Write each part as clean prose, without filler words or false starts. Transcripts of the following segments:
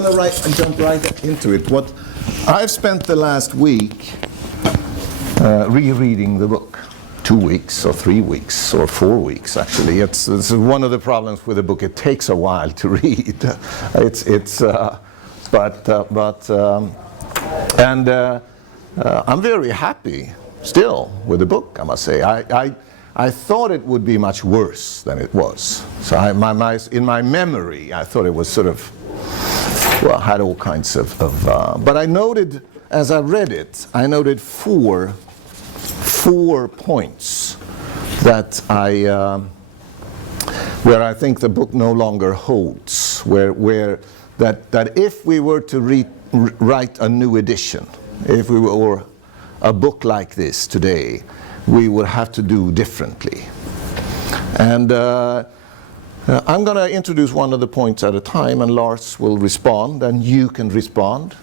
going to jump right into it. What I've spent the last week rereading the book. 2 weeks or 3 weeks or 4 weeks, actually. This is one of the problems with the book. It takes a while to read. I'm very happy still with the book, I must say. I thought it would be much worse than it was. So in my memory, I thought it was sort of, well, had all kinds of but I noted, as I read it, I noted four points that where I think the book no longer holds, where that if we were to write a new edition, if we were, or a book like this today, we would have to do differently. And I'm going to introduce one of the points at a time, and Lars will respond, and you can respond.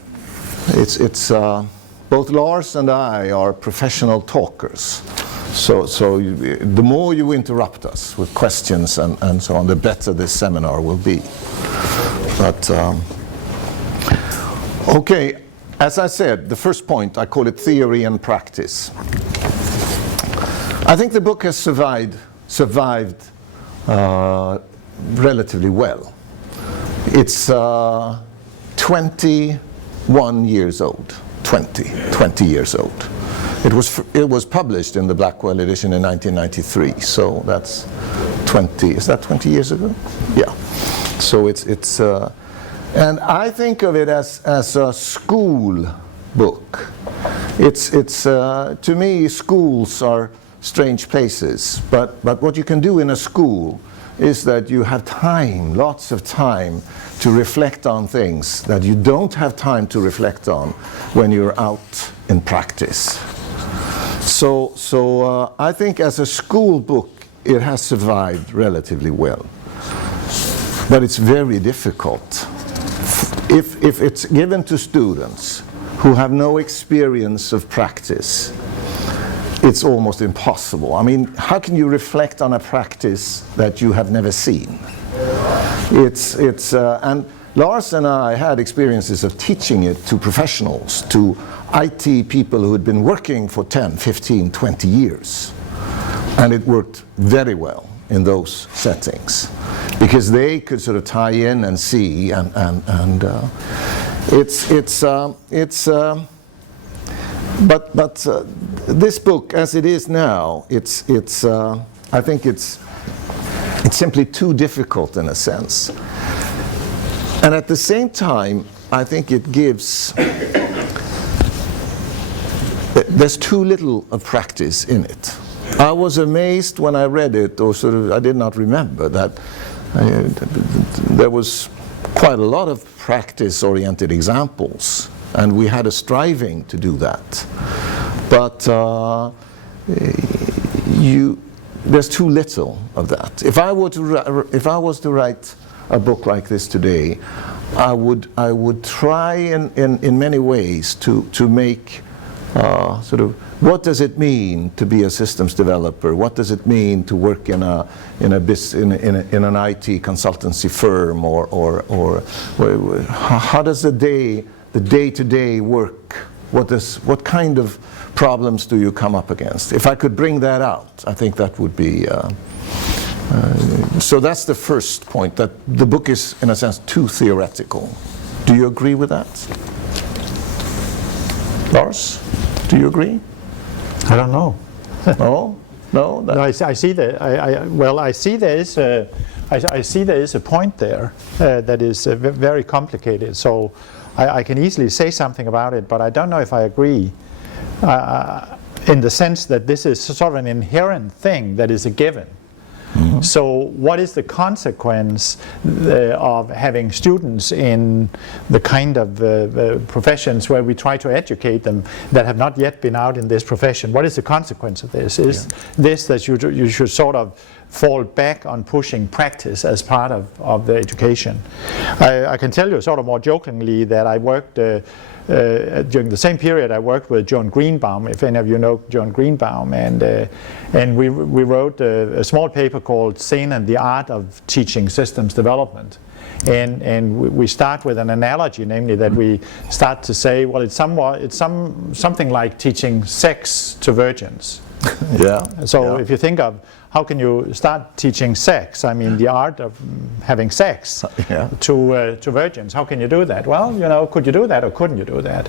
Both Lars and I are professional talkers, so the more you interrupt us with questions and so on, the better this seminar will be. But okay, as I said, the first point, I call it theory and practice. I think the book has survived relatively well. It's 21 years old. 20 years old. It was published in the Blackwell edition in 1993, so that's 20, is that 20 years ago? Yeah. So it's and I think of it as a school book. To me, schools are strange places, but what you can do in a school is that you have time, lots of time, to reflect on things that you don't have time to reflect on when you're out in practice. So I think as a school book, it has survived relatively well. But it's very difficult. If it's given to students who have no experience of practice, it's almost impossible. I mean, how can you reflect on a practice that you have never seen? And Lars and I had experiences of teaching it to professionals, to IT people who had been working for 10, 15, 20 years. And it worked very well in those settings, because they could sort of tie in and see, but this book, as it is now, I think it's simply too difficult in a sense. And at the same time, I think it gives, there's too little of practice in it. I was amazed when I read it, or sort of, I did not remember that there was quite a lot of practice-oriented examples, and we had a striving to do that. But there's too little of that. If I was to write a book like this today, I would try in many ways to make sort of, what does it mean to be a systems developer? What does it mean to work in an IT consultancy firm, or how does the day-to-day work? What kind of problems do you come up against? If I could bring that out, I think that would be. So that's the first point, that the book is, in a sense, too theoretical. Do you agree with that? Lars, do you agree? I don't know. No? No? No, I see that. I see there is a point there that is very complicated. So I can easily say something about it, but I don't know if I agree in the sense that this is sort of an inherent thing that is a given. Mm-hmm. So what is the consequence of having students in the kind of professions where we try to educate them that have not yet been out in this profession? What is the consequence of this? Is this that you should sort of fall back on pushing practice as part of the education? I can tell you sort of more jokingly that I worked during the same period I worked with John Greenbaum, if any of you know John Greenbaum, and we wrote a small paper called Zen and the Art of Teaching Systems Development. and we start with an analogy, namely that we start to say, well, it's something like teaching sex to virgins. Yeah. So if you think of how can you start teaching sex, I mean the art of having sex to virgins, how can you do that? Well, you know, could you do that or couldn't you do that?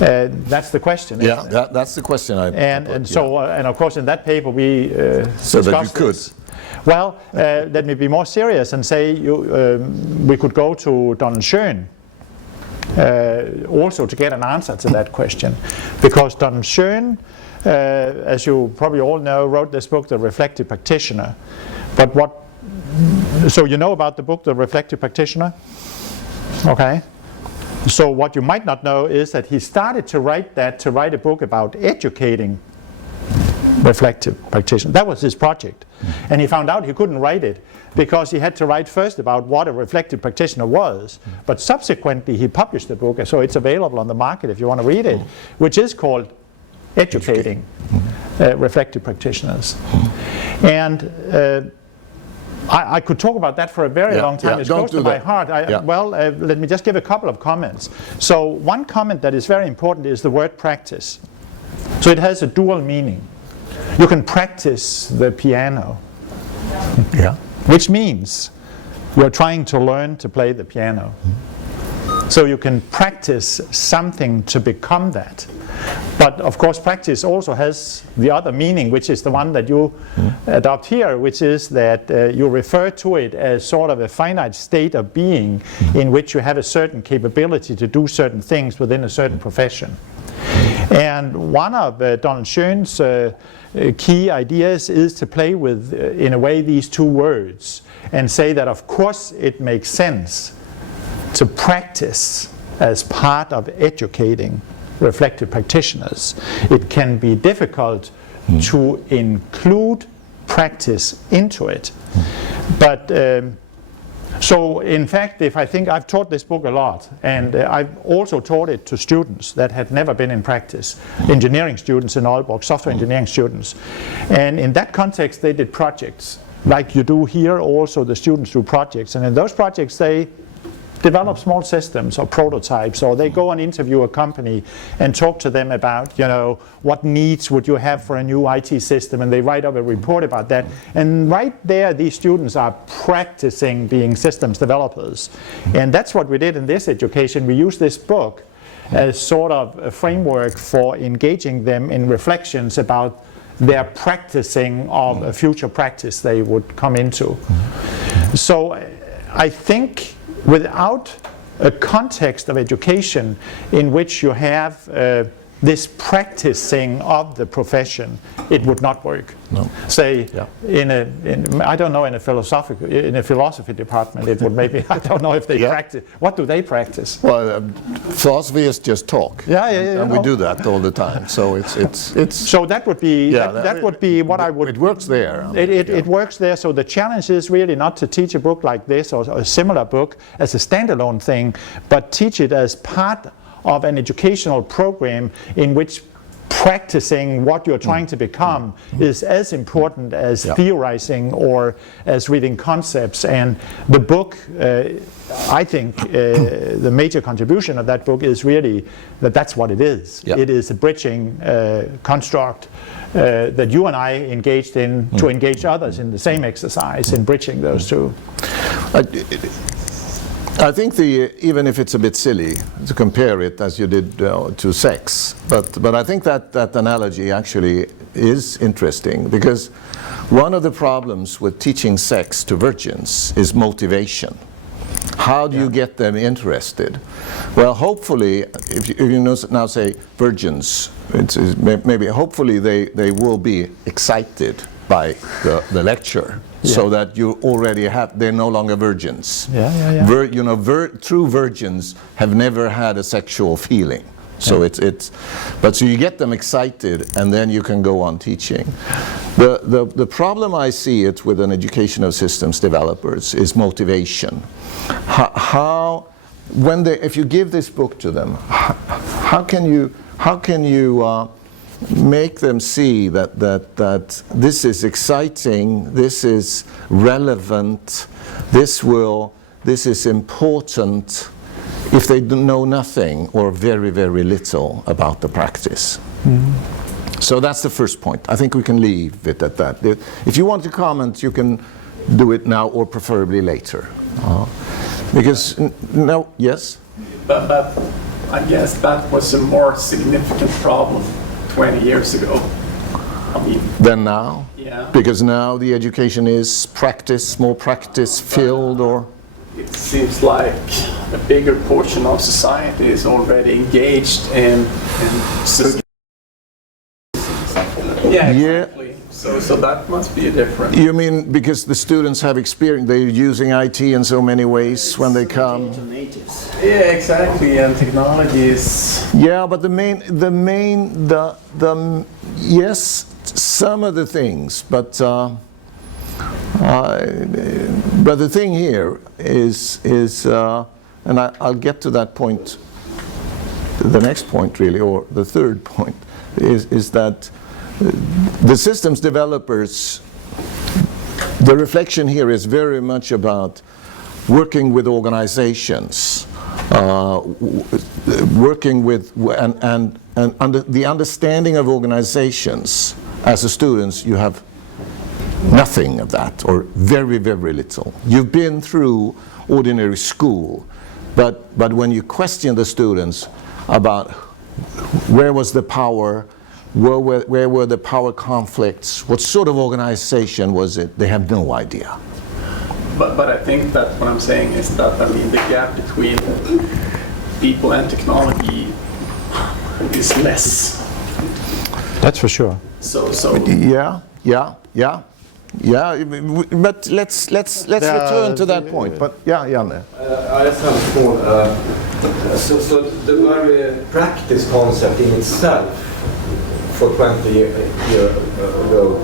That's the question. Yeah, that's the question. And of course in that paper we so that you could. This. Well, let me be more serious and say we could go to Donald Schoen also to get an answer to that question, because Donald Schoen, as you probably all know, wrote this book, The Reflective Practitioner. So you know about the book, The Reflective Practitioner? Okay. So what you might not know is that he started to write a book about educating reflective practitioner. That was his project. And he found out he couldn't write it because he had to write first about what a reflective practitioner was. But subsequently he published the book, so it's available on the market if you want to read it, which is called Educating Reflective Practitioners. And I could talk about that for a very long time. It's close to my heart. Well, let me just give a couple of comments. So one comment that is very important is the word practice. So it has a dual meaning. You can practice the piano, which means you're trying to learn to play the piano. So you can practice something to become that. But of course practice also has the other meaning, which is the one that you adopt here, which is that you refer to it as sort of a finite state of being in which you have a certain capability to do certain things within a certain profession. And one of Donald Schoen's key ideas is to play with, in a way, these two words and say that of course it makes sense to practice as part of educating reflective practitioners. It can be difficult to include practice into it. But so in fact, I've taught this book a lot, and I've also taught it to students that had never been in practice, engineering students in Aalborg, software engineering students. And in that context they did projects, like you do here also the students do projects, and in those projects they develop small systems or prototypes, or they go and interview a company and talk to them about, you know, what needs would you have for a new IT system, and they write up a report about that. And right there these students are practicing being systems developers. And that's what we did in this education. We used this book as sort of a framework for engaging them in reflections about their practicing of a future practice they would come into. So I think without a context of education in which you have this practicing of the profession, it would not work. No. Say I don't know, in a philosophy department it would maybe, I don't know if they practice. What do they practice? Well, philosophy is just talk. And we do that all the time. So it's so that would be that would be what I would. It works there. It works there. So the challenge is really not to teach a book like this or a similar book as a standalone thing, but teach it as part of an educational program in which practicing what you're trying to become is as important as theorizing or as reading concepts. And the book, I think the major contribution of that book is really that that's what it is. It is a bridging construct that you and I engaged in to engage others in the same exercise in bridging those two. I think even if it's a bit silly to compare it as you did to sex, but I think that analogy actually is interesting, because one of the problems with teaching sex to virgins is motivation. How do you get them interested? Well, hopefully, if you now say virgins, maybe hopefully they will be excited by the lecture. So that you already have, they're no longer virgins. True virgins have never had a sexual feeling. So but so you get them excited, and then you can go on teaching. The problem I see it with an education of systems developers is motivation. If you give this book to them, how can you make them see that this is exciting, this is relevant, this will this is important if they know nothing or very, very little about the practice. So that's the first point. I think we can leave it at that. If you want to comment, you can do it now or preferably later. Because, no, yes? But I guess that was a more significant problem 20 years ago. I mean, Then now? yeah. Because now the education is practice, more practice filled, or? It seems like a bigger portion of society is already engaged in yeah, exactly. So that must be a difference. You mean because the students have experience, they're using IT in so many ways when they come? Yeah, exactly, and technology is... Yeah, but yes, some of the things, but the thing here is and I'll get to that point, the next point really, or the third point, is that the systems developers, the reflection here is very much about working with organizations, working with and the understanding of organizations. As a student, you have nothing of that, or very, very little. You've been through ordinary school, but when you question the students about where was the power, where were the power conflicts, what sort of organization was it, they have no idea. But I think that what I'm saying is that, I mean, the gap between people and technology is less. That's for sure. So Yeah, but let's return to that point. But yeah, Janne. I just have a small. So the very practice concept in itself, for 20 years ago,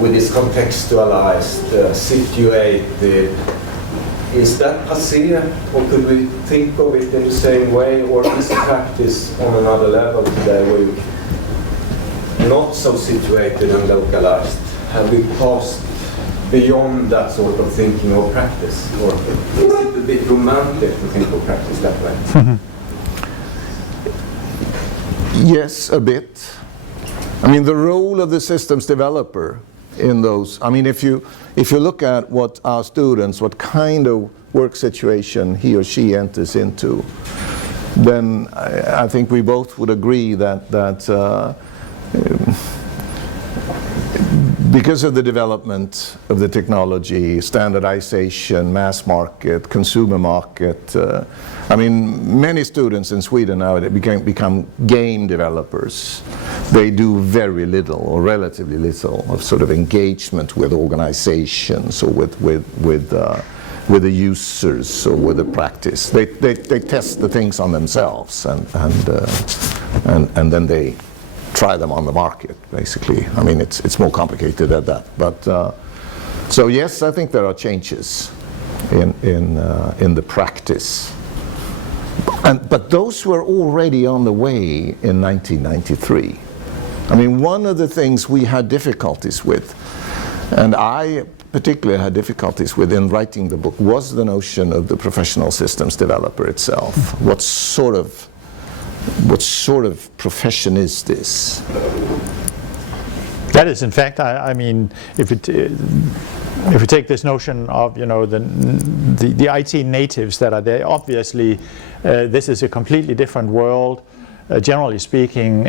with this contextualized, situated, is that passé, or could we think of it in the same way, or is practice on another level today, where you're not so situated and localized? Have we passed beyond that sort of thinking of practice, or is it a bit romantic to think of practice that way? Yes, a bit. I mean, the role of the systems developer in those, I mean, if you look at what our students, what kind of work situation he or she enters into, then I think we both would agree that because of the development of the technology, standardization, mass market, consumer market, I mean, many students in Sweden now become game developers. They do very little, or relatively little, of sort of engagement with organizations or with the users or with the practice. They test the things on themselves and then they try them on the market, basically. I mean, it's more complicated than that. But so yes, I think there are changes in the practice. But those were already on the way in 1993. I mean, one of the things we had difficulties with, and I particularly had difficulties with in writing the book, was the notion of the professional systems developer itself. What sort of profession is this? That is, in fact, I mean, if we take this notion of, you know, the IT natives that are there, obviously this is a completely different world, generally speaking,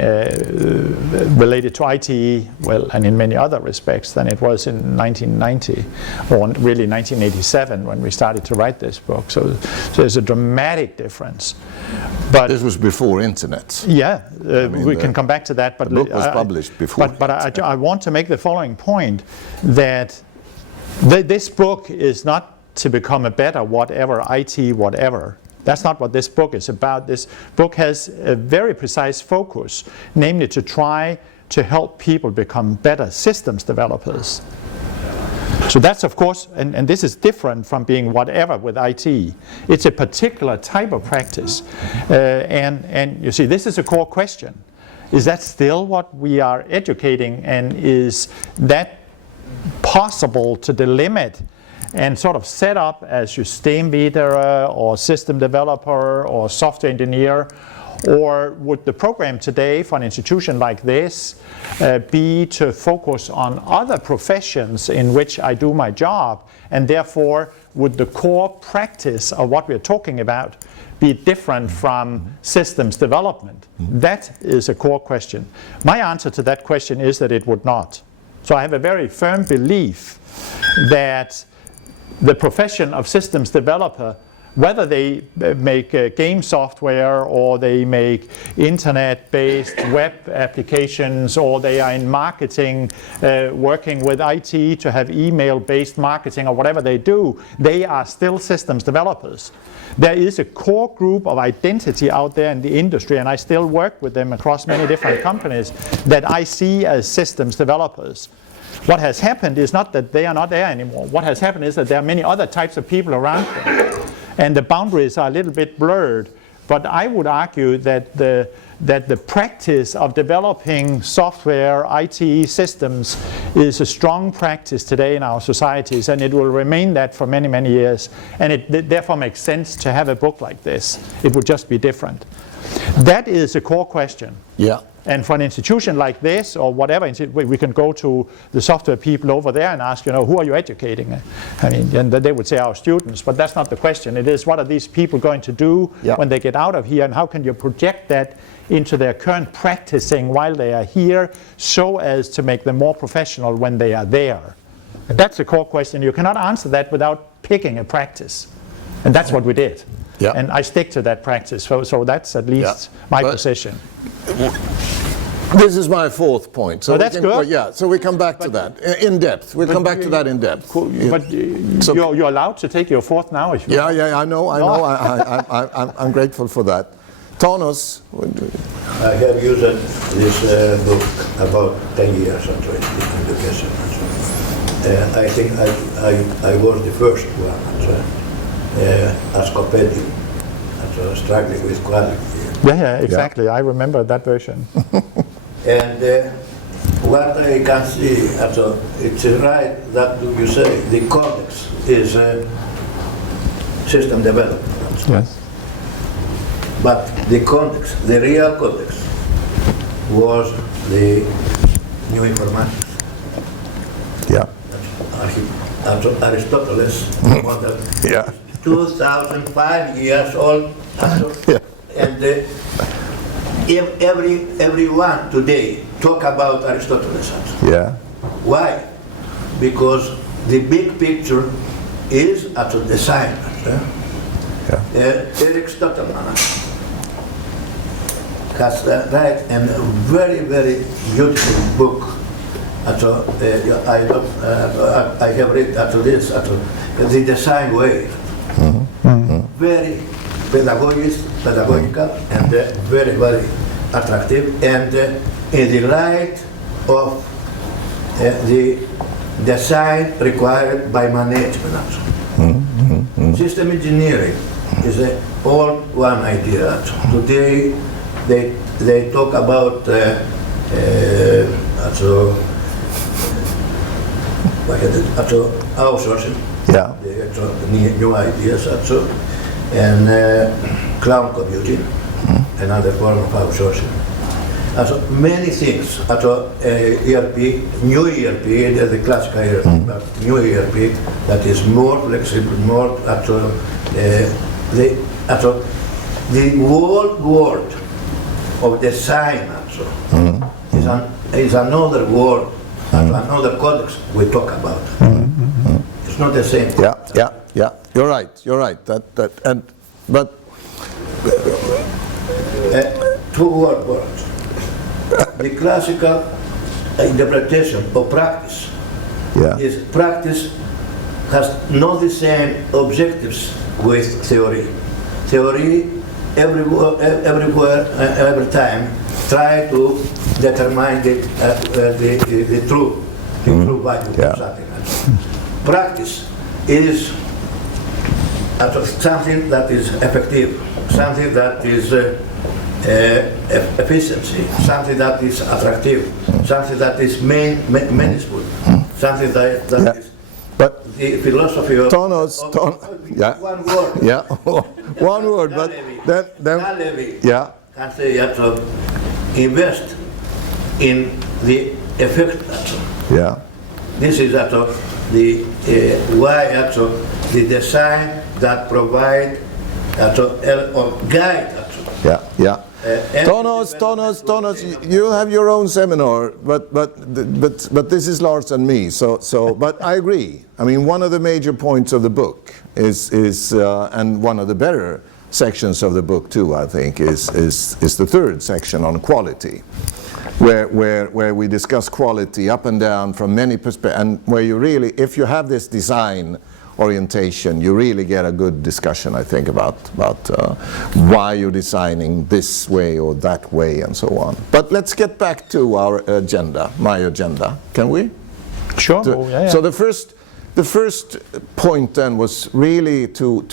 related to IT, well, and in many other respects, than it was in 1990, or really 1987 when we started to write this book. So there's a dramatic difference. But this was before internet. Yeah, we can come back to that. But the book was published before. But I want to make the following point, that this book is not to become a better whatever, IT whatever. That's not what this book is about. This book has a very precise focus, namely to try to help people become better systems developers. So that's, of course, and this is different from being whatever with IT. It's a particular type of practice. And you see, this is a core question. Is that still what we are educating, and is that possible to delimit and sort of set up as systemvetere or system developer or software engineer? Or would the program today for an institution like this be to focus on other professions in which I do my job, and therefore would the core practice of what we're talking about be different from systems development? That is a core question. My answer to that question is that it would not. So I have a very firm belief that the profession of systems developer, whether they make game software or they make internet-based web applications, or they are in marketing, working with IT to have email-based marketing, or whatever they do, they are still systems developers. There is a core group of identity out there in the industry, and I still work with them across many different companies, that I see as systems developers. What has happened is not that they are not there anymore. What has happened is that there are many other types of people around them, and the boundaries are a little bit blurred. But I would argue that the practice of developing software, IT systems, is a strong practice today in our societies, and it will remain that for many, many years. And it therefore makes sense to have a book like this. It would just be different. That is a core question. Yeah. And for an institution like this, or whatever, we can go to the software people over there and ask, who are you educating? I mean, and they would say our students, but that's not the question. It is, what are these people going to do when they get out of here, and how can you project that into their current practicing while they are here, so as to make them more professional when they are there? And that's a core question. You cannot answer that without picking a practice. And that's what we did. Yeah. And I stick to that practice. So that's at least my position. This is my fourth point. So that's good. Yeah, so we come back to that in depth. We'll come back to that in depth. Cool. But you're allowed to take your fourth now if you want. Yeah, I know. I'm grateful for that. Thanos. I have used this book about 10 years in education. I think I was the first one as competitive, struggling with quality. Yeah, exactly. I remember that version. And what I can see, it's right that you say the context is system development. Yes. But the context, the real context, was the new informatics. Yeah. Aristoteles, 2005 years old, and everyone today talk about Aristoteles. Yeah. Why? Because the big picture is at the design. Eric Stottleman has written a very, very beautiful book. I have read this, the design way. Very pedagogical and very, very attractive, and in the light of the design required by management. System engineering is an old one idea. Today they talk about outsourcing, new ideas, and cloud computing, another form of outsourcing. Many things, ERP, new ERP, the classical ERP, but new ERP that is more flexible, more the whole world of design is another world, another context we talk about. It's not the same. Yeah. You're right. But two words. The classical interpretation of practice is practice has not the same objectives with theory. Theory everywhere, every time, try to determine the true value of something. Practice is something that is effective, something that is efficiency, something that is attractive, something that is meaningful, something that is But the philosophy of... yeah. One word. Yeah, one word, but then yeah. Can say that invest in the effect. Yeah. This is the why the design that provide or guide. Yeah, yeah. Tonos, you have your own seminar, but this is Lars and me. So, but I agree. I mean, one of the major points of the book is and one of the better sections of the book too, I think, is the third section on quality, where we discuss quality up and down from many perspectives, and where you really, if you have this design orientation, you really get a good discussion, I think, about why you're designing this way or that way and so on. But let's get back to our agenda, my agenda. Can we? Sure. Yeah. So the first point then was really to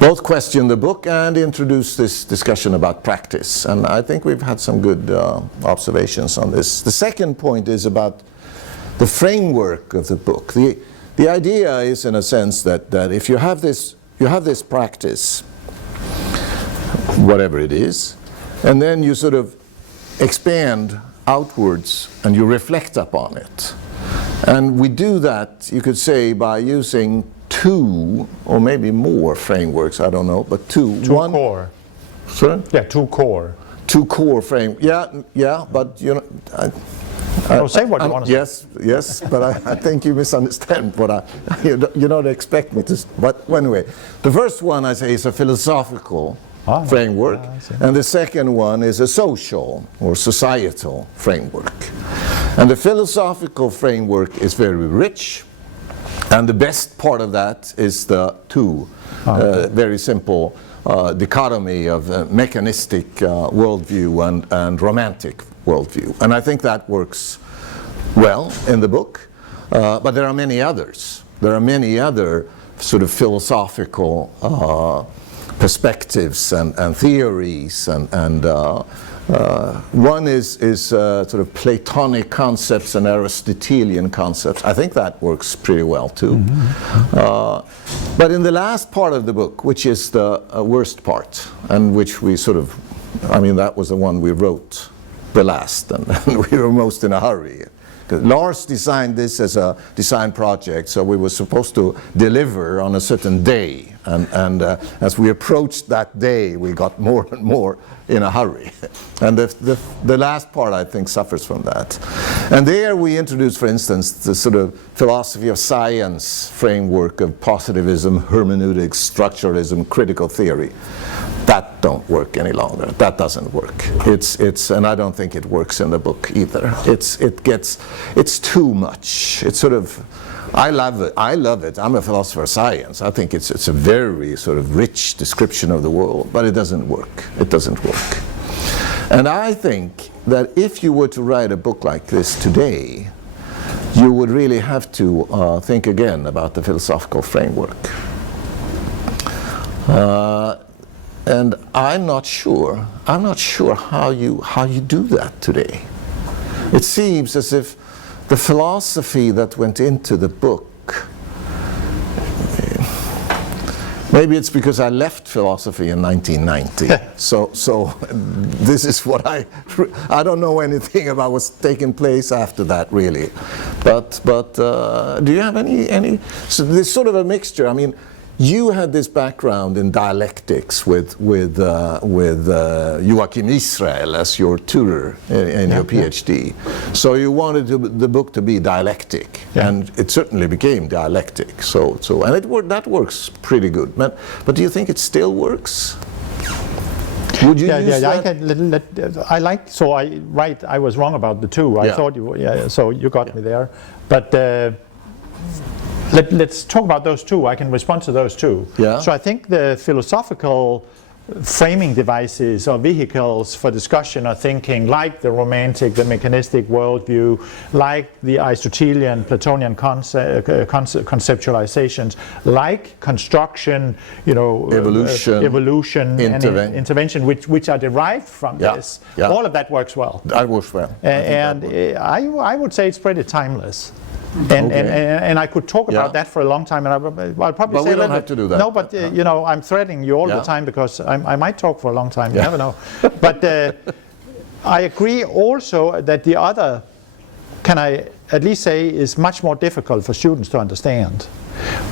both question the book and introduce this discussion about practice. And I think we've had some good observations on this. The second point is about the framework of the book. The idea is, in a sense, that if you have this practice, whatever it is, and then you sort of expand outwards and you reflect upon it. And we do that, you could say, by using two or maybe more frameworks, I don't know, but two. One core. Sorry? Yeah, two core. Two core frame. Yeah, but you know, say what you want to say. Yes, but I think you misunderstand what you don't expect me to. But anyway, the first one I say is a philosophical framework, and the second one is a social or societal framework. And the philosophical framework is very rich, and the best part of that is the two very simple dichotomy of mechanistic worldview and romantic worldview. And I think that works well in the book, but there are many others. There are many other sort of philosophical perspectives and theories, and one is sort of Platonic concepts and Aristotelian concepts. I think that works pretty well too. Mm-hmm. But in the last part of the book, which is the worst part, and which we sort of, I mean, that was the one we wrote the last, and we were most in a hurry. Lars designed this as a design project, so we were supposed to deliver on a certain day, and as we approached that day, we got more and more in a hurry. And the last part, I think, suffers from that. And there we introduced, for instance, the sort of philosophy of science framework of positivism, hermeneutics, structuralism, critical theory. That don't work any longer. That doesn't work. It's and I don't think it works in the book either. It's too much. It's sort of, I love it. I'm a philosopher of science. I think it's a very sort of rich description of the world, but it doesn't work. It doesn't work. And I think that if you were to write a book like this today, you would really have to think again about the philosophical framework. And I'm not sure how you do that today. It seems as if the philosophy that went into the book, maybe it's because I left philosophy in 1990. so this is what I don't know anything about what's taken place after that, really. But do you have any? So there's sort of a mixture. I mean, you had this background in dialectics with Joachim Israel as your tutor in your PhD. So you wanted the book to be dialectic, and it certainly became dialectic. So and that works pretty good. But do you think it still works? Would you use that? I was wrong about the two. I thought so you got me there. But let's talk about those two. I can respond to those two. Yeah. So I think the philosophical framing devices or vehicles for discussion or thinking, like the romantic, the mechanistic worldview, like the Aristotelian, Platonian conceptualizations, like construction, evolution, and intervention, which are derived from this. Yeah. All of that works well. That works well. I would say it's pretty timeless. And I could talk about that for a long time, and I'll probably But say we don't have to do that. No, but you know, I'm threatening you all the time because I might talk for a long time. You never know. But I agree also that the other, can I at least say, is much more difficult for students to understand.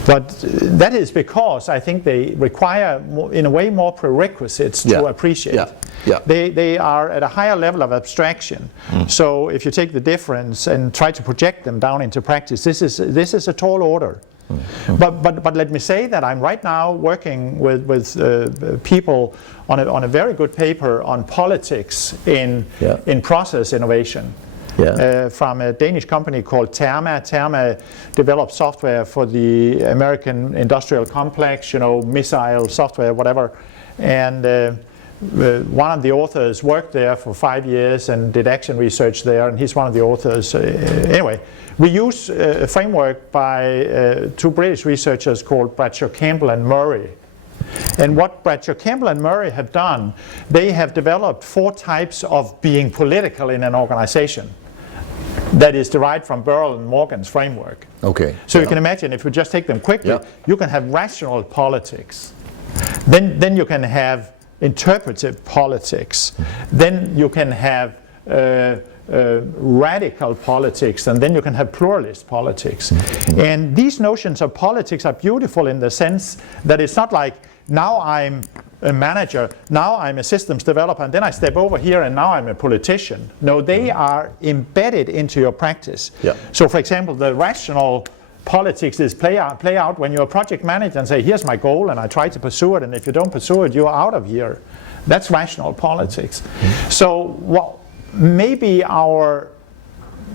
But that is because I think they require, in a way, more prerequisites to appreciate. They are at a higher level of abstraction. So if you take the difference and try to project them down into practice, this is a tall order. But let me say that I'm right now working with people on a very good paper on politics in process innovation. From a Danish company called Therma. Therma developed software for the American industrial complex, you know, missile software, whatever. And one of the authors worked there for 5 years and did action research there, and he's one of the authors. Anyway, we use a framework by 2 British researchers called Bradshaw Campbell and Murray. And what Bradshaw Campbell and Murray have done, they have developed 4 types of being political in an organization that is derived from Burrell and Morgan's framework. Okay. So you can imagine, if we just take them quickly, you can have rational politics. Then you can have interpretive politics. Then you can have radical politics, and then you can have pluralist politics. And these notions of politics are beautiful in the sense that it's not like, now I'm a manager, now I'm a systems developer, and then I step over here and now I'm a politician. No, they are embedded into your practice. So for example, the rational politics is play out when you're a project manager and say, here's my goal, and I try to pursue it, and if you don't pursue it, you're out of here. That's rational politics. So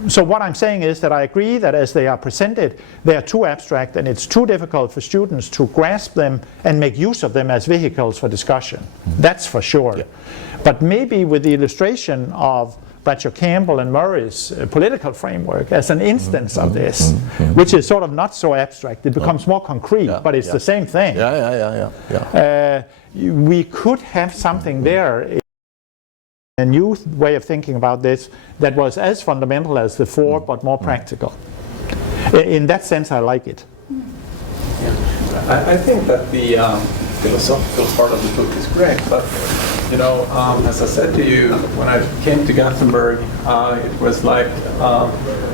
so what I'm saying is that I agree that as they are presented, they are too abstract, and it's too difficult for students to grasp them and make use of them as vehicles for discussion. That's for sure. But maybe with the illustration of Bradshaw Campbell and Murray's political framework as an instance of this, which is sort of not so abstract, it becomes more concrete, but it's the same thing. We could have something there, a new way of thinking about this that was as fundamental as the 4, but more practical. In that sense, I like it. I think that the philosophical part of the book is great, but you know, as I said to you, when I came to Gothenburg, it was like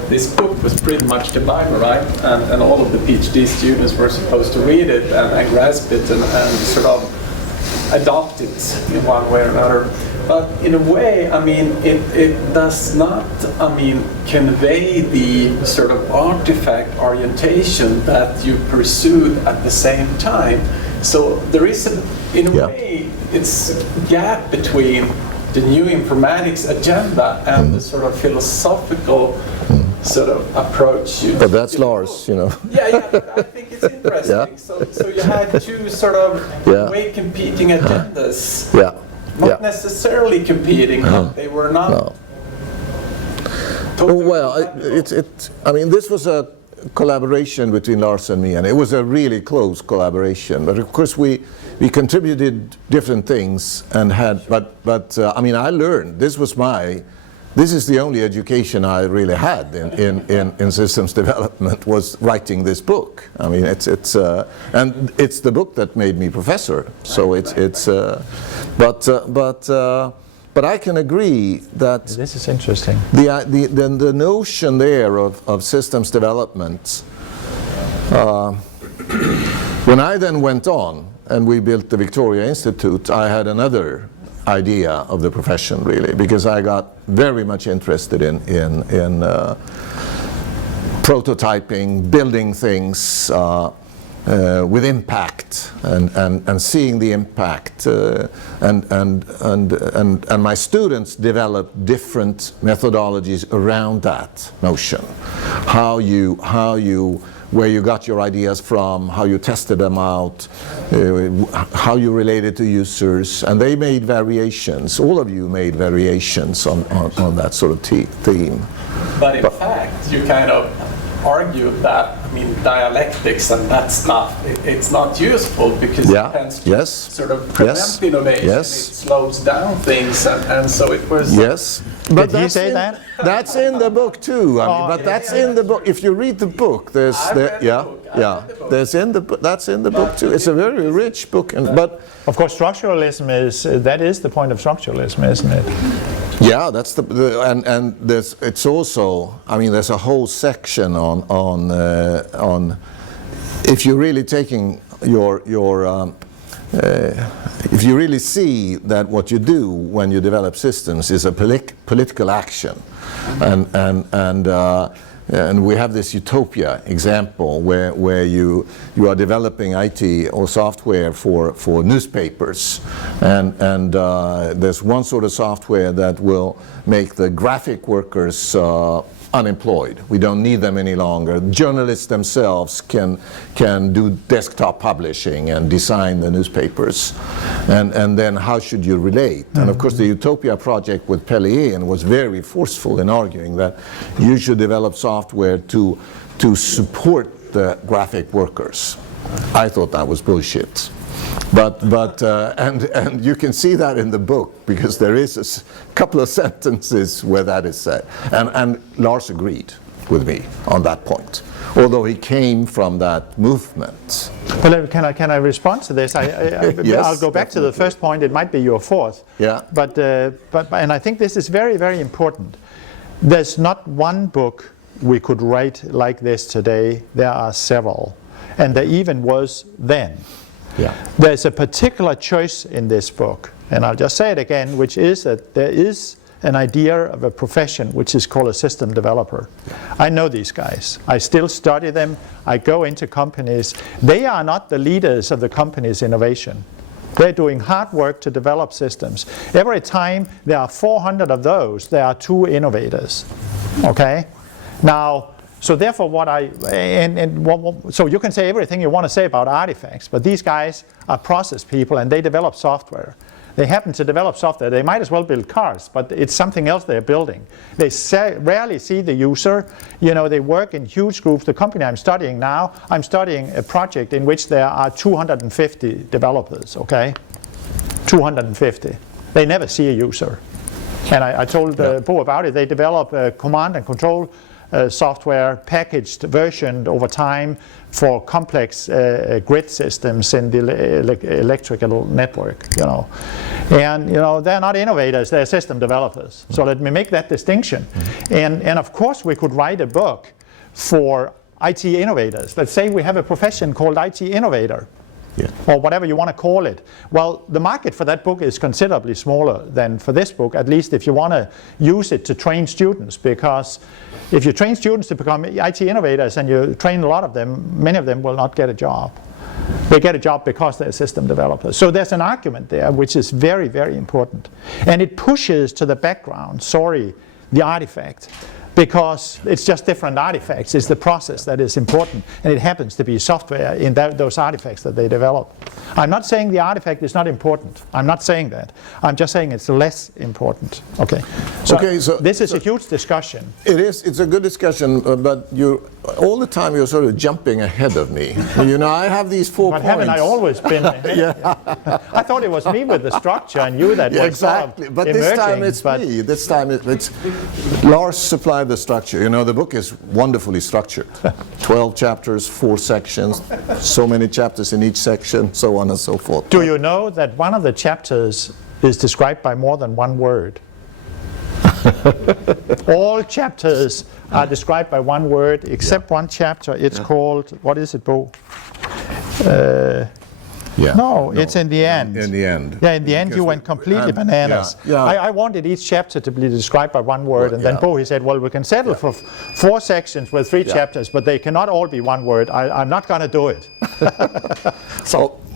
this book was pretty much the Bible, right? And all of the PhD students were supposed to read it and grasp it and sort of adopt it in one way or another. But in a way, I mean, it does not, I mean, convey the sort of artifact orientation that you pursued at the same time. So there is, in a way, it's a gap between the new informatics agenda and the sort of philosophical sort of approach. But that's Lars, you know. I think it's interesting. So you had 2 sort of way competing agendas. Not necessarily competing, but they were not. Totally I mean, this was a collaboration between Lars and me, and it was a really close collaboration. But of course, we contributed different things and had. But I mean, I learned. This is the only education I really had in systems development, was writing this book. I mean, and it's the book that made me professor. So but I can agree that this is interesting. The notion there of systems development. When I then went on and we built the Victoria Institute, I had another idea of the profession, really, because I got very much interested in prototyping, building things with impact, and seeing the impact, and my students developed different methodologies around that notion. Where you got your ideas from, how you tested them out, how you related to users, and they made variations. All of you made variations on that sort of theme. But in fact, you kind of argued that mean, dialectics and that stuff, it's not useful because it tends to sort of prevent innovation. It slows down things, and so it was. Yes. But did he say that? That's in the book too. I mean, but that's in the book. If you read the book, there's there's in the that's in the book too. It's a very rich book, but of course, structuralism is that is the point of structuralism, isn't it? Yeah, that's and there's it's also, I mean, there's a whole section on if you're really taking your if you really see that what you do when you develop systems is a political action, and we have this utopia example where you are developing IT or software for newspapers, and there's one sort of software that will make the graphic workers unemployed. We don't need them any longer. Journalists themselves can do desktop publishing and design the newspapers. And then how should you relate? And of course the Utopia project with Pellier was very forceful in arguing that you should develop software to support the graphic workers. I thought that was bullshit. And you can see that in the book, because there is a couple of sentences where that is said. And Lars agreed with me on that point, although he came from that movement. Well, can I respond to this? Yes, I'll go back to the first point. It might be your fourth. Yeah. But and I think this is very, very important. There's not one book we could write like this today. There are several, and there even was then. Yeah. There's a particular choice in this book, and I'll just say it again, which is that there is an idea of a profession which is called a system developer. I know these guys. I still study them. I go into companies. They are not the leaders of the company's innovation. They're doing hard work to develop systems. Every time there are 400 of those, there are 2 innovators. Okay? Now, so therefore so you can say everything you want to say about artifacts, but these guys are process people and they develop software. They happen to develop software. They might as well build cars, but it's something else they're building. They rarely see the user. You know, they work in huge groups. The company I'm studying now, I'm studying a project in which there are 250 developers, okay? 250. They never see a user. And I told Bo about it. They develop command and control software, packaged, versioned over time for complex grid systems in the electrical network, you know. And, you know, they're not innovators, they're system developers. So let me make that distinction. And of course we could write a book for IT innovators. Let's say we have a profession called IT innovator. Yeah. Or whatever you want to call it. Well, the market for that book is considerably smaller than for this book, at least if you want to use it to train students, because if you train students to become IT innovators and you train a lot of them, many of them will not get a job. They get a job because they're system developers. So there's an argument there which is very, very important. And it pushes to the background, the artifact. Because it's just different artifacts. It's the process that is important, and it happens to be software in those artifacts that they develop. I'm not saying the artifact is not important. I'm not saying that. I'm just saying it's less important. Okay. So this is a huge discussion. It is. It's a good discussion, but all the time you're sort of jumping ahead of me. You know, I have these 4 points. But haven't I always been ahead? Yeah. I thought it was me with the structure and you that was exactly. But emerging, this time it's me. This time it's Lars supplied the structure. You know, the book is wonderfully structured. 12 chapters, 4 sections, so many chapters in each section, so on and so forth. Do you know that one of the chapters is described by more than 1 word? All chapters are described by 1 word, except one chapter. It's called, what is it, Bo? No, it's in the end. In the end. Yeah, in the end you went completely bananas. I wanted each chapter to be described by 1 word, and then Bo, he said, well, we can settle for 4 sections with 3 chapters, but they cannot all be 1 word. I'm not going to do it.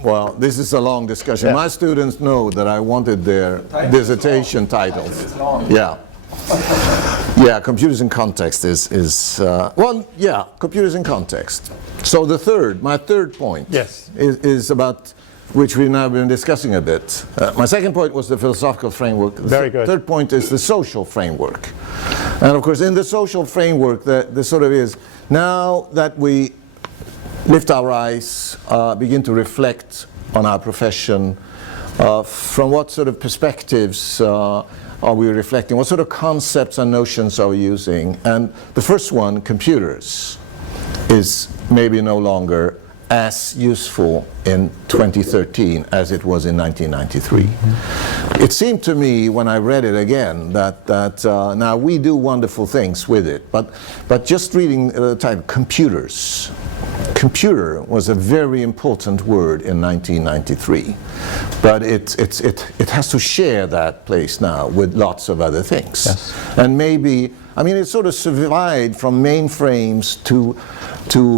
Well, this is a long discussion. My students know that I wanted their dissertation titles. Yeah, computers in context is computers in context. So my third point is about, which we've now been discussing a bit. My second point was the philosophical framework. Very good. Third point is the social framework. And of course in the social framework, the sort of is, now that we lift our eyes, begin to reflect on our profession. From what sort of perspectives are we reflecting? What sort of concepts and notions are we using? And the first one, computers, is maybe no longer as useful in 2013 as it was in 1993. Mm-hmm. It seemed to me when I read it again that now we do wonderful things with it, but just reading the type computers. Computer was a very important word in 1993, but it has to share that place now with lots of other things. Yes. And maybe, I mean, it sort of survived from mainframes to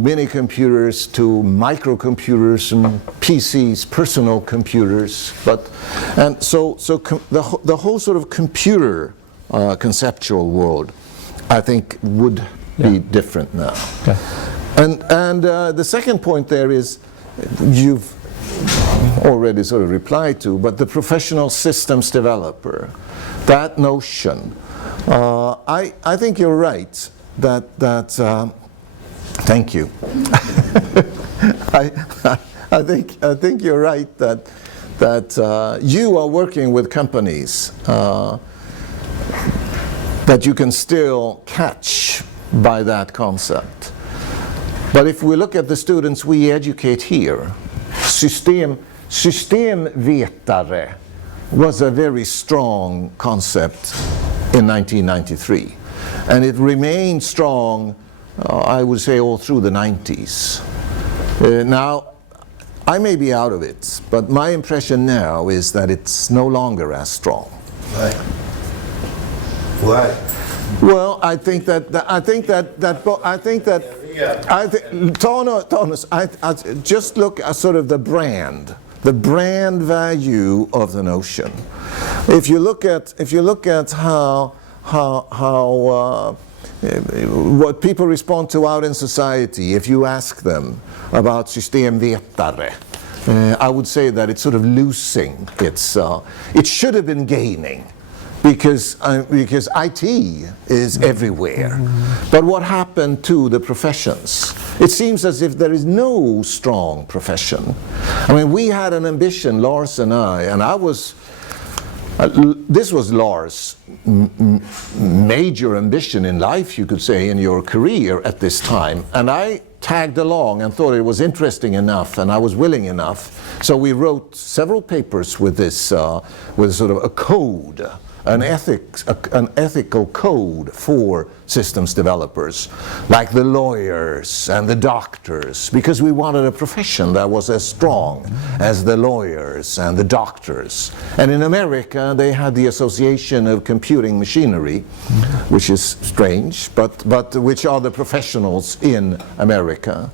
mini computers to microcomputers and PCs, personal computers, and so the whole sort of computer conceptual world, I think, would be different now. Okay. And the second point there is, you've already sort of replied to, but the professional systems developer, that notion, I think you're right that thank you. I think you're right that you are working with companies that you can still catch by that concept. But if we look at the students we educate here, systemvetare was a very strong concept in 1993. And it remained strong, I would say, all through the 90s. Now, I may be out of it, but my impression now is that it's no longer as strong. Right. Why? Well, Thomas, just look at sort of the brand value of the notion. If you look at how what people respond to out in society, if you ask them about systemvetare, I would say that it's sort of losing its. It should have been gaining. Because IT is everywhere. But what happened to the professions? It seems as if there is no strong profession. I mean, we had an ambition, Lars and I was, this was Lars' major ambition in life, you could say, in your career at this time. And I tagged along and thought it was interesting enough and I was willing enough. So we wrote several papers with this, with sort of a code. An ethical code for systems developers, like the lawyers and the doctors, because we wanted a profession that was as strong as the lawyers and the doctors. And in America, they had the Association of Computing Machinery, which is strange, but which are the professionals in America.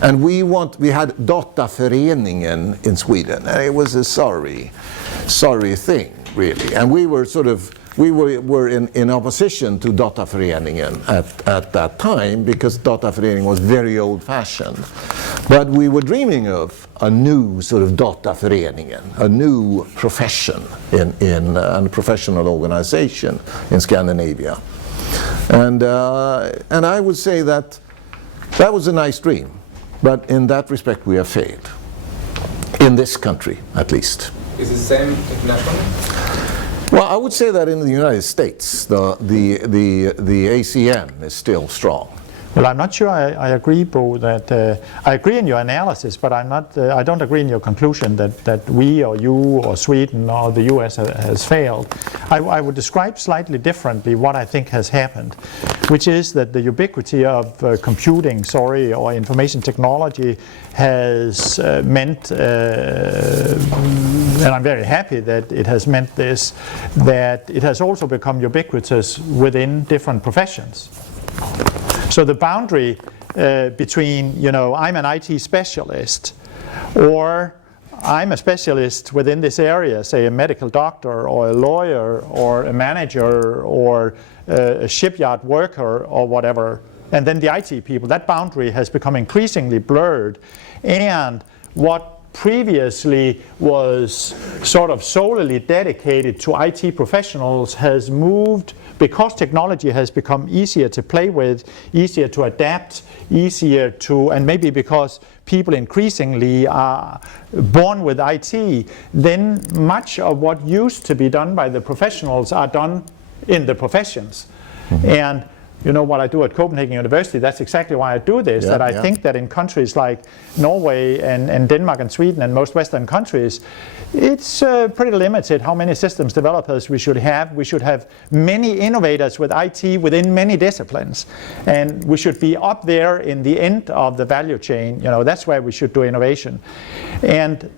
And we had Dataföreningen in Sweden, and it was a sorry thing, really. And we were were in opposition to Dataföreningen at that time, because Dataföreningen was very old-fashioned. But we were dreaming of a new sort of Dataföreningen, a new profession in a professional organization in Scandinavia. And I would say that was a nice dream, but in that respect we have failed. In this country, at least. Is it the same internationally? Well, I would say that in the United States, the ACM is still strong. Well, I'm not sure I agree, Bo, that I agree in your analysis, but I don't agree in your conclusion that we or you or Sweden or the US has failed. I would describe slightly differently what I think has happened, which is that the ubiquity of computing, or information technology has meant, and I'm very happy that it has meant this, that it has also become ubiquitous within different professions. So the boundary between, I'm an IT specialist, or I'm a specialist within this area, say a medical doctor or a lawyer or a manager or a shipyard worker or whatever, and then the IT people, that boundary has become increasingly blurred. And what previously was sort of solely dedicated to IT professionals has moved, because technology has become easier to play with, easier to adapt, easier to, and maybe because people increasingly are born with IT, then much of what used to be done by the professionals are done in the professions. And you know what I do at Copenhagen University, that's exactly why I do this, that I think that in countries like Norway and Denmark and Sweden and most Western countries, it's pretty limited how many systems developers we should have. We should have many innovators with IT within many disciplines. And we should be up there in the end of the value chain. You know, that's where we should do innovation. And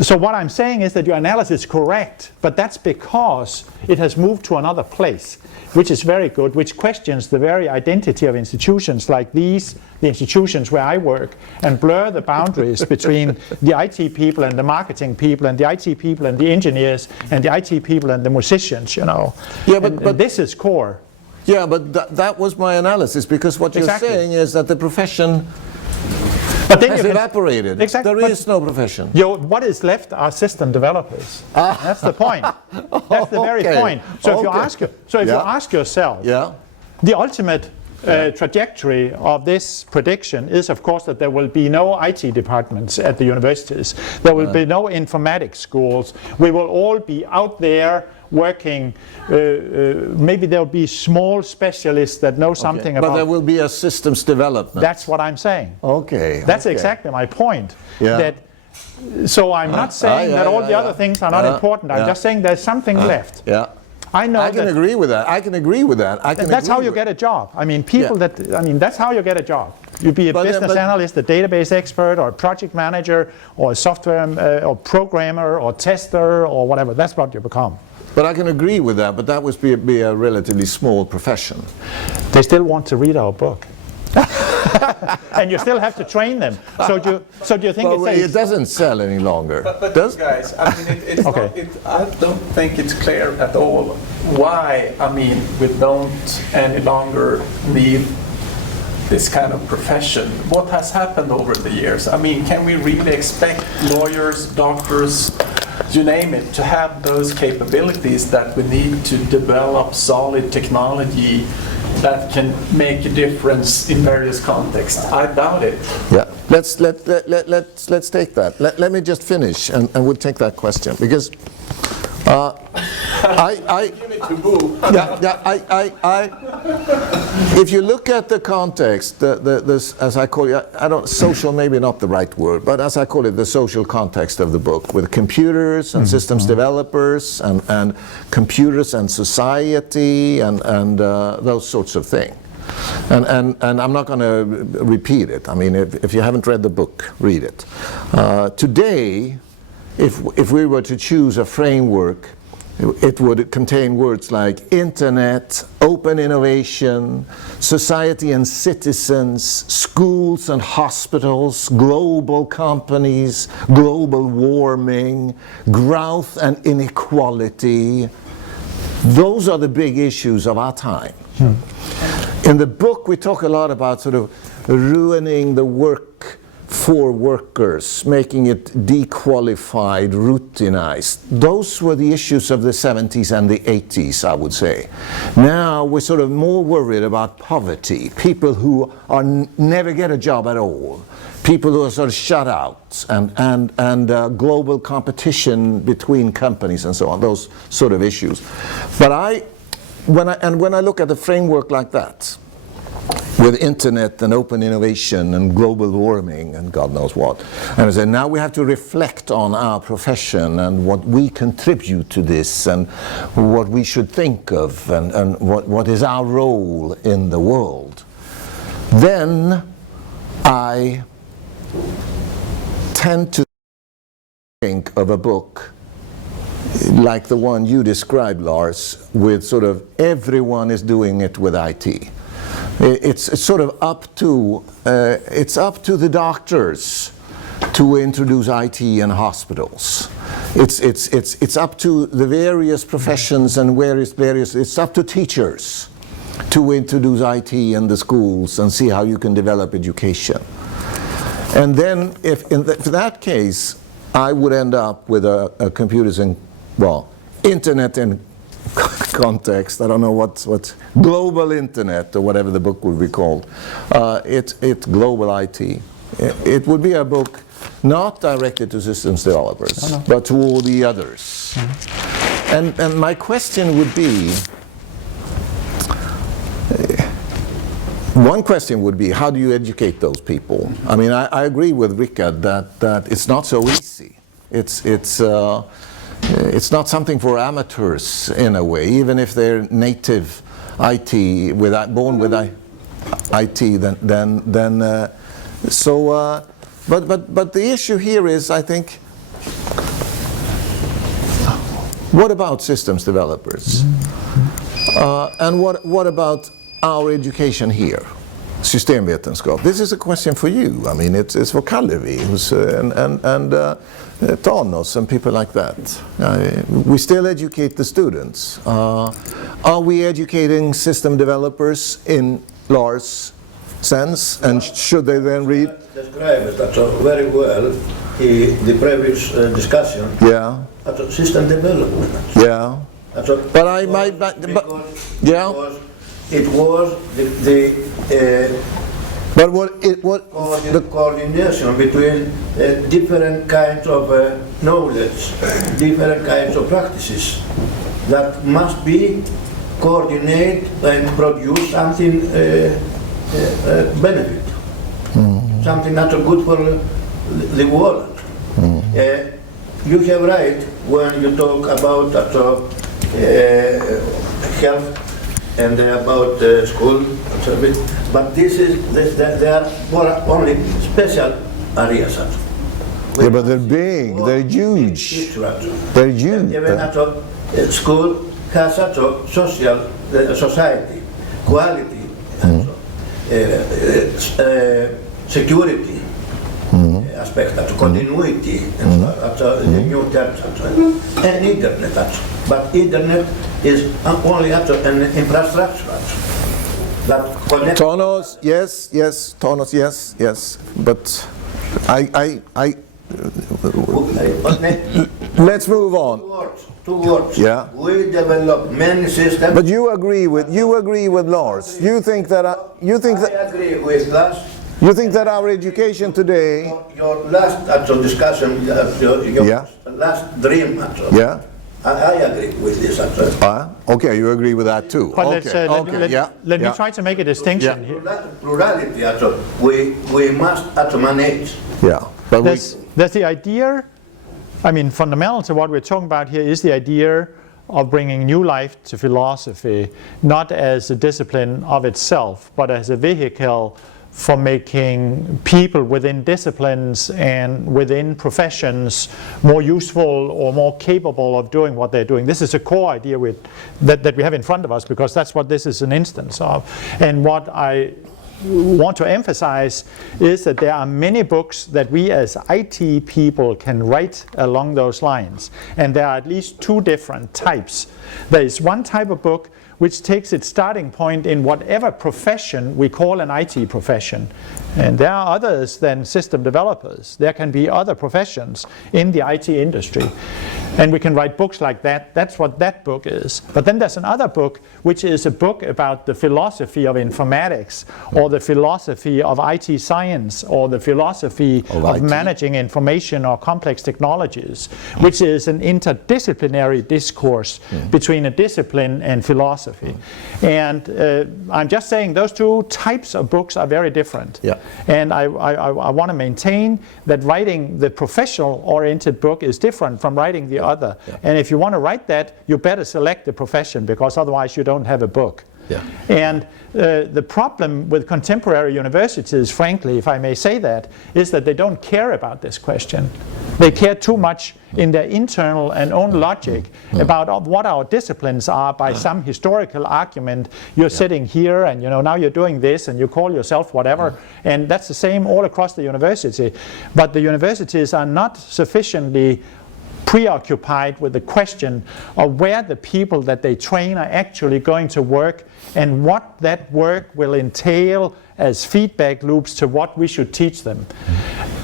so what I'm saying is that your analysis is correct, but that's because it has moved to another place, which is very good, which questions the very identity of institutions like these, the institutions where I work, and blur the boundaries between the IT people and the marketing people and the IT people and the engineers and the IT people and the musicians, you know. Yeah, but this is core. Yeah, but that was my analysis, because what you're saying is that the profession has evaporated. Exactly. There is no profession. What is left are system developers. That's the point. That's the very point. So if you ask yourself, the ultimate trajectory of this prediction is, of course, that there will be no IT departments at the universities. There will be no informatics schools. We will all be out there working. Maybe there will be small specialists that know something about. But there will be a systems development. That's what I'm saying. Okay. That's exactly my point. So I'm not saying that all the other things are not important. I'm just saying there's something left. I know. I can agree with that. I can agree with that. That's how you get a job. I mean, that's how you get a job. You be a business analyst, a database expert, or a project manager, or a software or programmer, or tester, or whatever. That's what you become. But I can agree with that, but that would be a relatively small profession. They still want to read our book. And you still have to train them. So do you think it doesn't sell any longer? But guys, I mean, I don't think it's clear at all why, I mean, we don't any longer need this kind of profession. What has happened over the years? I mean, can we really expect lawyers, doctors, you name it, to have those capabilities that we need to develop solid technology that can make a difference in various contexts? I doubt it. Yeah, let's take that. Let me just finish, and we'll take that question, because if you look at the context, this, as I call it, social maybe not the right word, but as I call it, the social context of the book, with computers and systems developers and computers and society and those sorts of things. And I'm not going to repeat it. I mean, if you haven't read the book, read it. Today, if we were to choose a framework, it would contain words like internet, open innovation, society and citizens, schools and hospitals, global companies, global warming, growth and inequality. Those are the big issues of our time. In the book, we talk a lot about sort of ruining the work for workers, making it dequalified, routinized. Those were the issues of the 70s and the 80s, I would say. Now we're sort of more worried about poverty, people who are never get a job at all, people who are sort of shut out, and global competition between companies and so on, those sort of issues. But when I look at the framework like that, with internet and open innovation and global warming and God knows what. And I said, now we have to reflect on our profession and what we contribute to this and what we should think of and what is our role in the world. Then I tend to think of a book like the one you described, Lars, with sort of everyone is doing it with IT. It's sort of up to the doctors to introduce IT in hospitals. It's up to the various professions and it's up to teachers to introduce IT in the schools and see how you can develop education. And then if in that case, I would end up with a computers in, well, internet in context. I don't know what's global internet or whatever the book would be called. It's global IT. It would be a book not directed to systems developers, but to all the others. And my question would be, one question would be, how do you educate those people? I mean, I agree with Rickard that it's not so easy. It's not something for amateurs in a way, even if they're native IT, born with IT. But the issue here is, I think, what about systems developers? And what about our education here? Systemvetenskap. This is a question for you. I mean, it's for Kallevi and Thanos and people like that. We still educate the students. Are we educating system developers in Lars' sense? And should they then read? Described that very well in the previous discussion. Yeah. System development. Yeah. But I might. Yeah. Because it was the coordination between different kinds of knowledge, different kinds of practices that must be coordinated and produce something benefit, something that's good for the world. You have right when you talk about health and about school, but they are only special areas. Yeah, but they're big, they're huge. They're huge. Even school has social society, quality, security aspect, continuity, and new terms, and internet. But internet is only an infrastructure that connects. Thanos, yes, Thanos, yes. But let's move on. Two words. Yeah. We develop many systems. But you agree with Lars. You think that I agree with Lars. You think that our education today. Your last discussion, your last dream. Yeah. I agree with this. Okay, you agree with that too. But let me try to make a distinction here. Plurality, we must manage. Yeah, but there's the idea. I mean, fundamental to what we're talking about here is the idea of bringing new life to philosophy, not as a discipline of itself, but as a vehicle for making people within disciplines and within professions more useful or more capable of doing what they're doing. This is a core idea that we have in front of us, because that's what this is an instance of. And what I want to emphasize is that there are many books that we as IT people can write along those lines. And there are at least two different types. There is one type of book which takes its starting point in whatever profession we call an IT profession. And there are others than system developers. There can be other professions in the IT industry. And we can write books like that. That's what that book is. But then there's another book which is a book about the philosophy of informatics, or the philosophy of IT science, or the philosophy of managing information or complex technologies, which is an interdisciplinary discourse between a discipline and philosophy. And I'm just saying those two types of books are very different. Yeah. And I want to maintain that writing the professional-oriented book is different from writing the other. Yeah. And if you want to write that, you better select the profession, because otherwise you don't have a book. Yeah. And the problem with contemporary universities, frankly, if I may say that, is that they don't care about this question. They care too much in their internal and own logic about what our disciplines are by some historical argument. You're sitting here and now you're doing this and you call yourself whatever, and that's the same all across the university. But the universities are not sufficiently preoccupied with the question of where the people that they train are actually going to work, and what that work will entail as feedback loops to what we should teach them.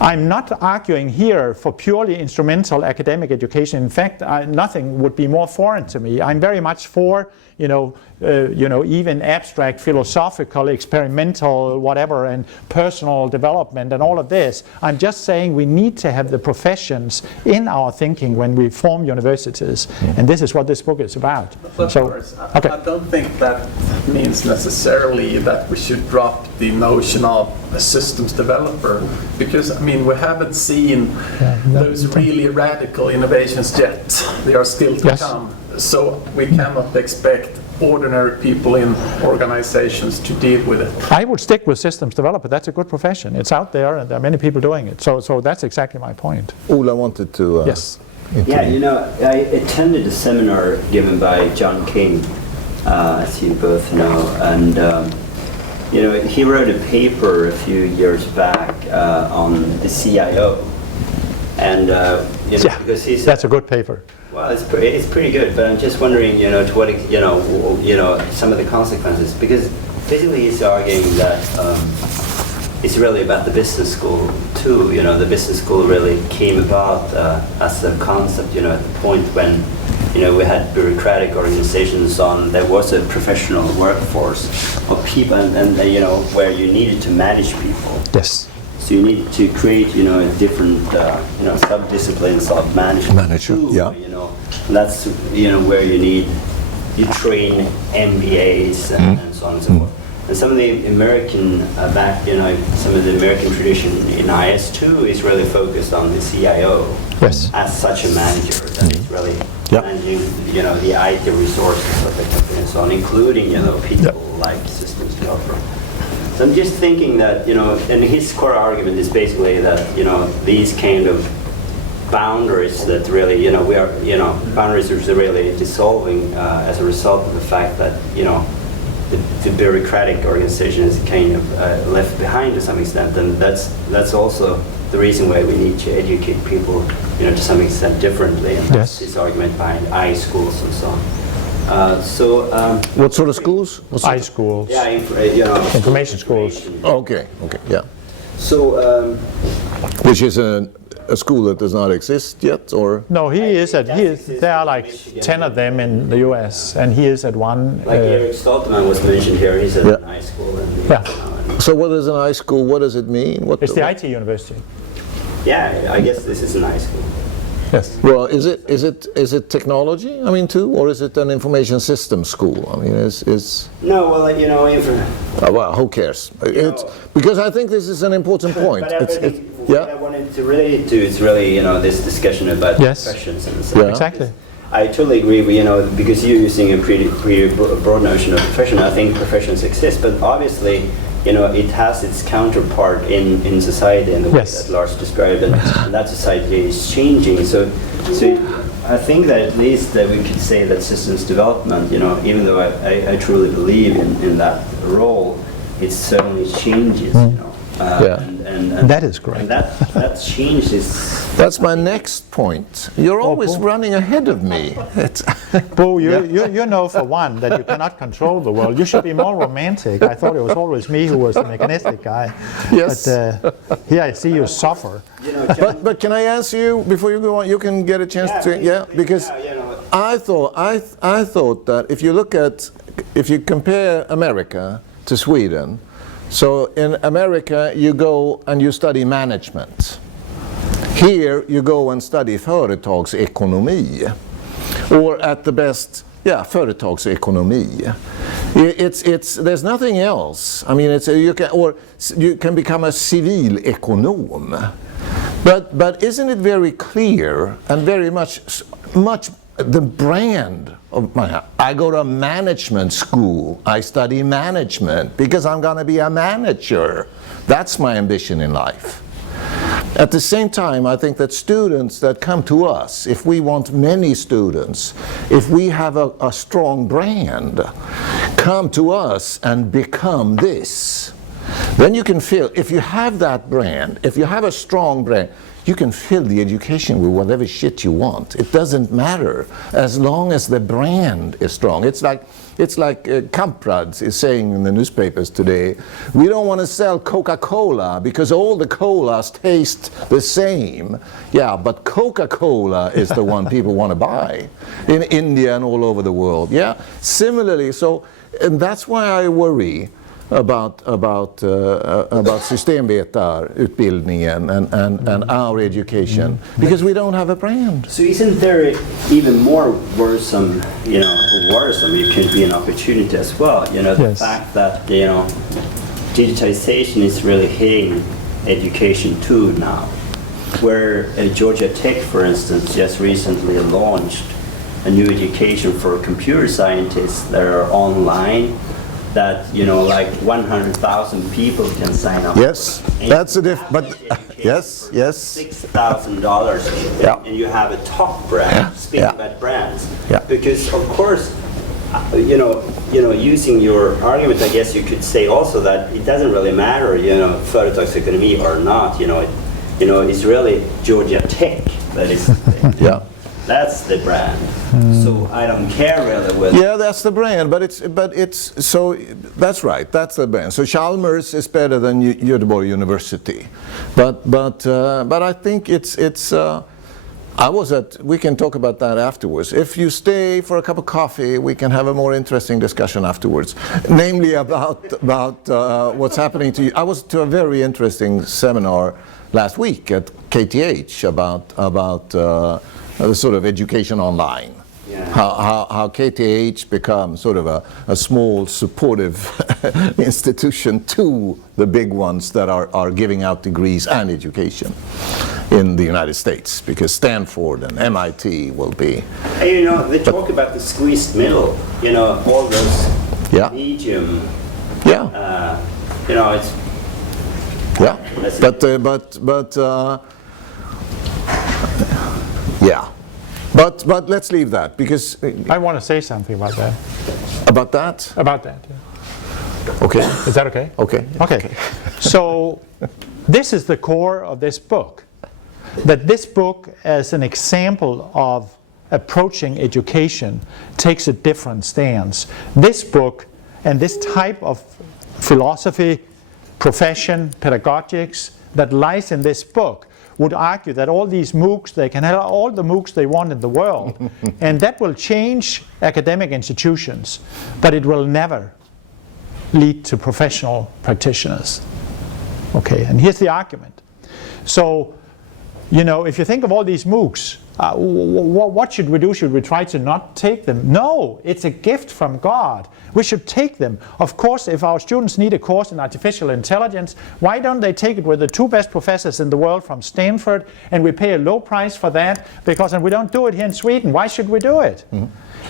I'm not arguing here for purely instrumental academic education. In fact, nothing would be more foreign to me. I'm very much for, even abstract, philosophical, experimental, whatever, and personal development and all of this. I'm just saying we need to have the professions in our thinking when we form universities, and this is what this book is about. But So, Lars, okay. I don't think that means necessarily that we should drop the notion of a systems developer, because we haven't seen those really radical innovations yet. They are still to come. So we cannot expect ordinary people in organizations to deal with it. I would stick with systems developer. That's a good profession. It's out there, and there are many people doing it. So that's exactly my point. Ola wanted to... Yes. Yeah, I attended a seminar given by John King, as you both know, and he wrote a paper a few years back on the CIO, and because he's that's a good paper. Well, it's pretty good, but I'm just wondering, to what some of the consequences, because basically he's arguing that it's really about the business school too. The business school really came about as a concept, at the point when we had bureaucratic organizations there was a professional workforce of people, and where you needed to manage people. Yes. So you need to create, different, sub-disciplines of management. Too, and that's, where you train MBAs and so on and so forth. And some of the American some of the American tradition in IS2 is really focused on the CIO as such a manager that is really managing, the IT resources of the company and so on, including, people like systems developer. So I'm just thinking that, and his core argument is basically that, these kind of boundaries that really, we are, boundaries are really dissolving as a result of the fact that, the bureaucratic organization is kind of left behind to some extent, and that's also the reason why we need to educate people, to some extent differently, and that's his argument behind I-schools and so on. what sort of schools? I-schools. Yeah, information schools. Oh, okay, yeah. So, Which is a school that does not exist yet, or? No, there are like 10 of them in the US, and he is at one. Like Eric Stoltenman was mentioned here, he's at an I-school. So what is an I-school? What does it mean? It's the IT university. Yeah, I guess this is an I-school. Yes. Well, is it technology? Too, or is it an information system school? No, well, well, who cares? Because I think this is an important point. What I wanted to relate it to is really, this discussion about professions and so on. Exactly. I totally agree with, because you're using a pretty broad notion of profession. I think professions exist, but obviously, it has its counterpart in society in the way that Lars described, and that society is changing. So I think that at least that we could say that systems development, even though I truly believe in that role, it certainly changes. And that is great. And that change is... That's my next point. You're always running ahead of me. Bo, you know for one that you cannot control the world. You should be more romantic. I thought it was always me who was the mechanistic guy. Yes. But here I see you suffer. But can I ask you, before you go on, you can get a chance because I thought that if you compare America to Sweden, so in America you go and you study management. Here you go and study företagsekonomi, or at the best, företagsekonomi. There's nothing else. You can become a civilekonom. But isn't it very clear and very much the brand of I go to management school, I study management because I'm going to be a manager. That's my ambition in life. At the same time, I think that students that come to us, if we want many students, if we have a strong brand, come to us and become this. Then you can feel, if you have that brand, if you have a strong brand, you can fill the education with whatever shit you want. It doesn't matter as long as the brand is strong. It's like Kamprad is saying in the newspapers today, we don't want to sell Coca-Cola because all the colas taste the same. Yeah, but Coca-Cola is the one people want to buy in India and all over the world. Yeah, similarly, so, and that's why I worry about systemvetarutbildningen and our education, because we don't have a brand. So isn't there even more worrisome, it could be an opportunity as well, the fact that, digitization is really hitting education too now, where Georgia Tech, for instance, just recently launched a new education for computer scientists that are online, that like 100,000 people can sign up. Yes, that's a but yes. $6,000, and you have a top brand. Speaking about brands, because of course, using your argument, I guess you could say also that it doesn't really matter, företagsekonomy or not. It's really Georgia Tech that is. That's the brand. So I don't care really what. Yeah, that's the brand, but it's so that's right. That's the brand. So Chalmers is better than Göteborg University, but I think it's. We can talk about that afterwards. If you stay for a cup of coffee, we can have a more interesting discussion afterwards, namely about what's happening to you. I was to a very interesting seminar last week at KTH about the sort of education online. How KTH becomes sort of a small supportive institution to the big ones that are giving out degrees and education in the United States, because Stanford and MIT will be. Hey, they talk about the squeezed middle, all those medium. It's. But let's leave that, because I want to say something about that. About that? About that, Okay. Is that okay? Okay. Okay. So this is the core of this book. That this book, as an example of approaching education, takes a different stance. This book and this type of philosophy, profession, pedagogics that lies in this book would argue that all these MOOCs, they can have all the MOOCs they want in the world, and that will change academic institutions, but it will never lead to professional practitioners. Okay, and here's the argument. So, if you think of all these MOOCs, what should we do? Should we try to not take them? No, it's a gift from God. We should take them. Of course, if our students need a course in artificial intelligence, why don't they take it with the two best professors in the world from Stanford, and we pay a low price for that, and we don't do it here in Sweden. Why should we do it?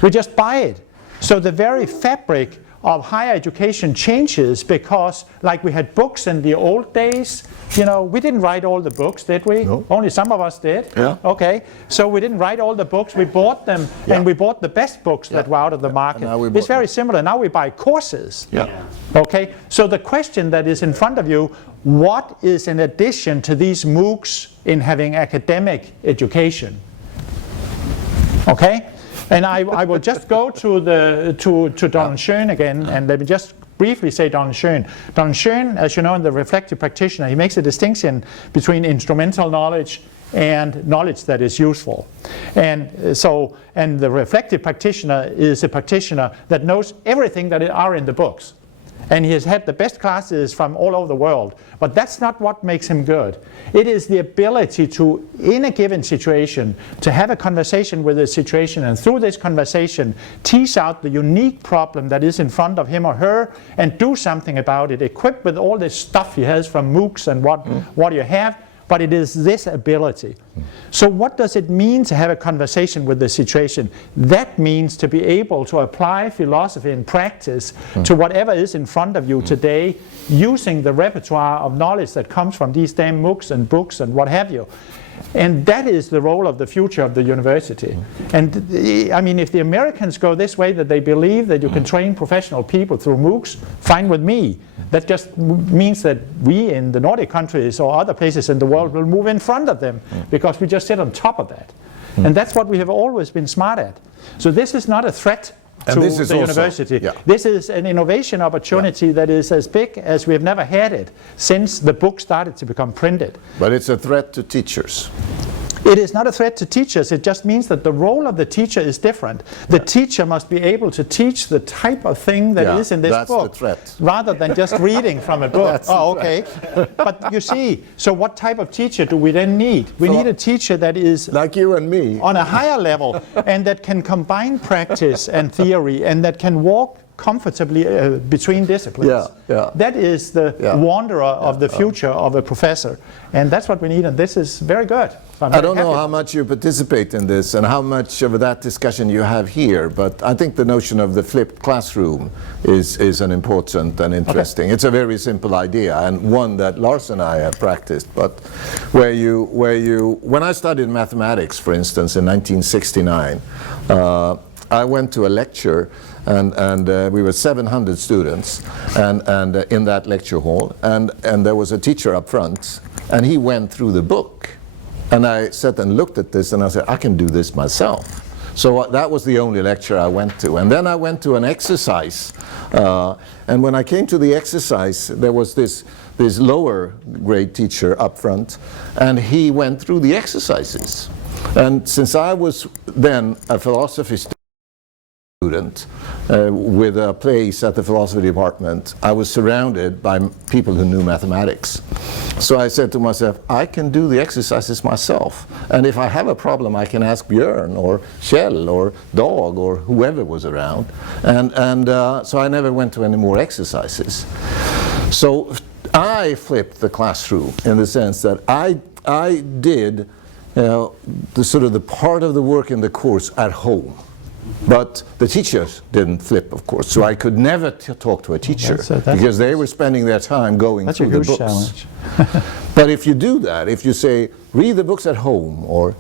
We just buy it. So the very fabric of higher education changes, because like we had books in the old days, we didn't write all the books, did we? No. Only some of us did. Yeah. Okay, so we didn't write all the books, we bought them, and we bought the best books that were out of the market. It's very similar. Now we buy courses. Okay, so the question that is in front of you, what is in addition to these MOOCs in having academic education? Okay? And I will just go to Donald Schoen again, and let me just briefly say Donald Schoen. Donald Schoen, as you know, in the reflective practitioner, he makes a distinction between instrumental knowledge and knowledge that is useful. And the reflective practitioner is a practitioner that knows everything that are in the books. And he has had the best classes from all over the world. But that's not what makes him good. It is the ability to, in a given situation, to have a conversation with the situation, and through this conversation, tease out the unique problem that is in front of him or her, and do something about it, equipped with all this stuff he has from MOOCs and what you have. But it is this ability. So what does it mean to have a conversation with the situation? That means to be able to apply philosophy in practice to whatever is in front of you today, using the repertoire of knowledge that comes from these damn MOOCs and books and what have you. And that is the role of the future of the university. And I mean, if the Americans go this way, that they believe that you can train professional people through MOOCs, fine with me. That just means that we in the Nordic countries or other places in the world will move in front of them because we just sit on top of that. And that's what we have always been smart at. So this is not a threat to the university. This is an innovation opportunity that is as big as we have never had it since the book started to become printed. But it's a threat to teachers. It is not a threat to teachers, it just means that the role of the teacher is different. The teacher must be able to teach the type of thing that is in this book, the threat. rather than just reading from a book. Okay. But you see, so what type of teacher do we then need? We need a teacher that is like you and me, on a higher level, and that can combine practice and theory, and that can walk comfortably between disciplines. That is the wanderer of the future of a professor, and that's what we need, and this is very good. I don't know how much you participate in this and how much of that discussion you have here, but I think the notion of the flipped classroom is an important and interesting. It's a very simple idea, and one that Lars and I have practiced, but when I studied mathematics, for instance, in 1969, I went to a lecture, and we were 700 students and in that lecture hall, and there was a teacher up front, and he went through the book. And I sat and looked at this, and I said, I can do this myself. So that was the only lecture I went to. And then I went to an exercise, and when I came to the exercise, there was this lower grade teacher up front, and he went through the exercises. And since I was then a philosophy student with a place at the philosophy department, I was surrounded by people who knew mathematics. So I said to myself, I can do the exercises myself, and if I have a problem I can ask Björn or Kjell or Dag or whoever was around, and so I never went to any more exercises. So I flipped the classroom in the sense that I did the sort of the part of the work in the course at home. But the teachers didn't flip, of course, so I could never talk to a teacher because they were spending their time going through the books. Challenge. But if you do that, if you say, read the books at home, or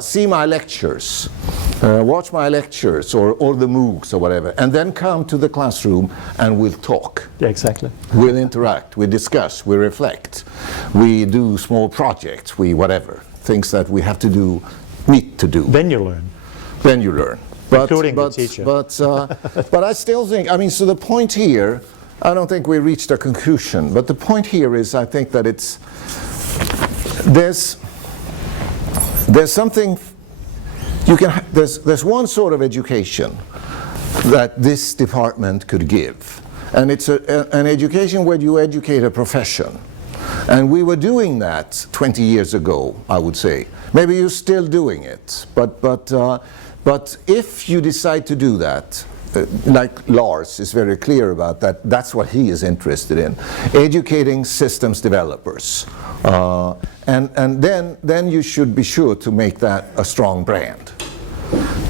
see my lectures, watch my lectures, or the MOOCs or whatever, and then come to the classroom and we'll talk. Yeah, exactly. We'll interact, we discuss, we reflect, we do small projects, whatever, things that we have to need to do. Then you learn. Then you learn. Including the teacher. But I still think, I mean, so the point here, I don't think we reached a conclusion, but the point here is, I think that there's something, there's one sort of education that this department could give, and it's an education where you educate a profession. And we were doing that 20 years ago, I would say. Maybe you're still doing it, but if you decide to do that, like Lars is very clear about that, that's what he is interested in, educating systems developers. And then you should be sure to make that a strong brand.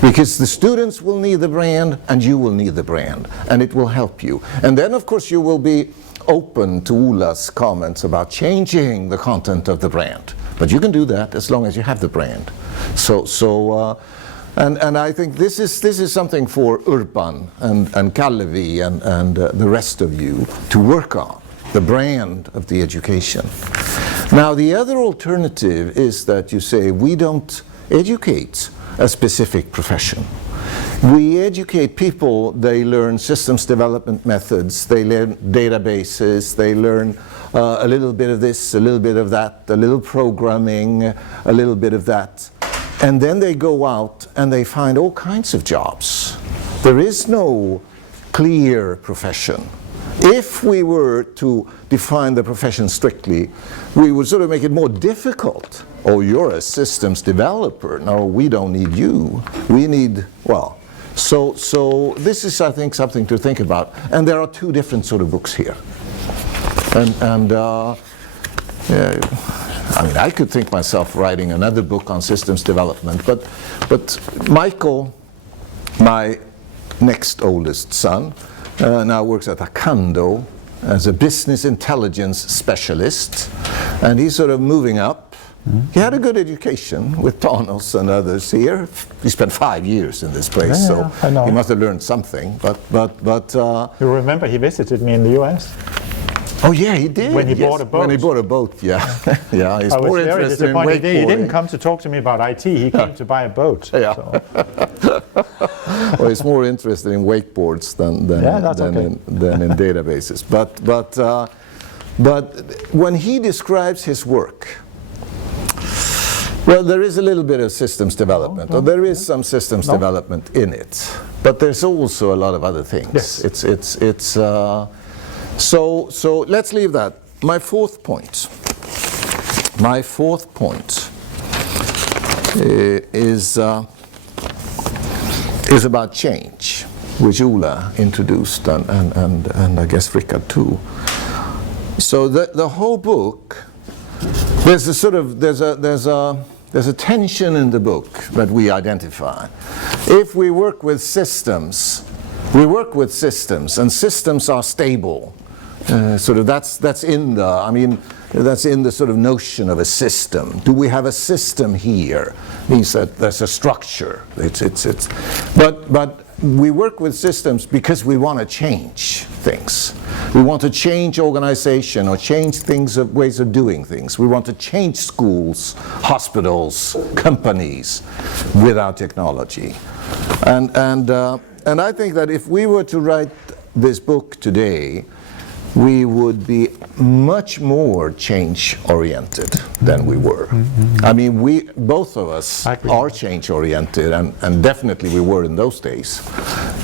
Because the students will need the brand, and you will need the brand, and it will help you. And then, of course, you will be open to Ola's comments about changing the content of the brand. But you can do that as long as you have the brand. And I think this is something for Urban and Kallevi and the rest of you to work on, the brand of the education. Now, the other alternative is that you say we don't educate a specific profession. We educate people, they learn systems development methods, they learn databases, they learn a little bit of this, a little bit of that, a little programming, a little bit of that. And then they go out and they find all kinds of jobs. There is no clear profession. If we were to define the profession strictly, we would sort of make it more difficult. Oh, you're a systems developer. No, we don't need you. We need, well, so this is, I think, something to think about. And there are two different sort of books here. I mean, I could think myself writing another book on systems development, but Michael, my next oldest son, now works at Acando as a business intelligence specialist, and he's sort of moving up He had a good education with Tanos and others here. He spent 5 years in this place, so I know. he must have learned something. But You remember he visited me in the US? oh yeah, he did. When he yes. bought a boat. When he bought a boat, yeah, yeah. He's I was more very interested in disappointed. He didn't wakeboarding. come to talk to me about IT, he came to buy a boat. Yeah. So. Well, he's more interested in wakeboards than Yeah, that's okay. than in databases. But when he describes his work, well, there is a little bit of systems development, or there is some systems development in it, but there's also a lot of other things. Yes. So let's leave that. My fourth point is about change, which Ola introduced, and I guess Rickard too. So the whole book, there's a sort of there's a tension in the book that we identify. If we work with systems, and systems are stable. Sort of that's in the sort of notion of a system. Do we have a system here? Means that there's a structure. But we work with systems because we want to change things. We want to change organization or change things, ways of doing things. We want to change schools, hospitals, companies with our technology. And I think that if we were to write this book today, we would be much more change-oriented than we were. I mean, both of us are change-oriented, and definitely we were in those days.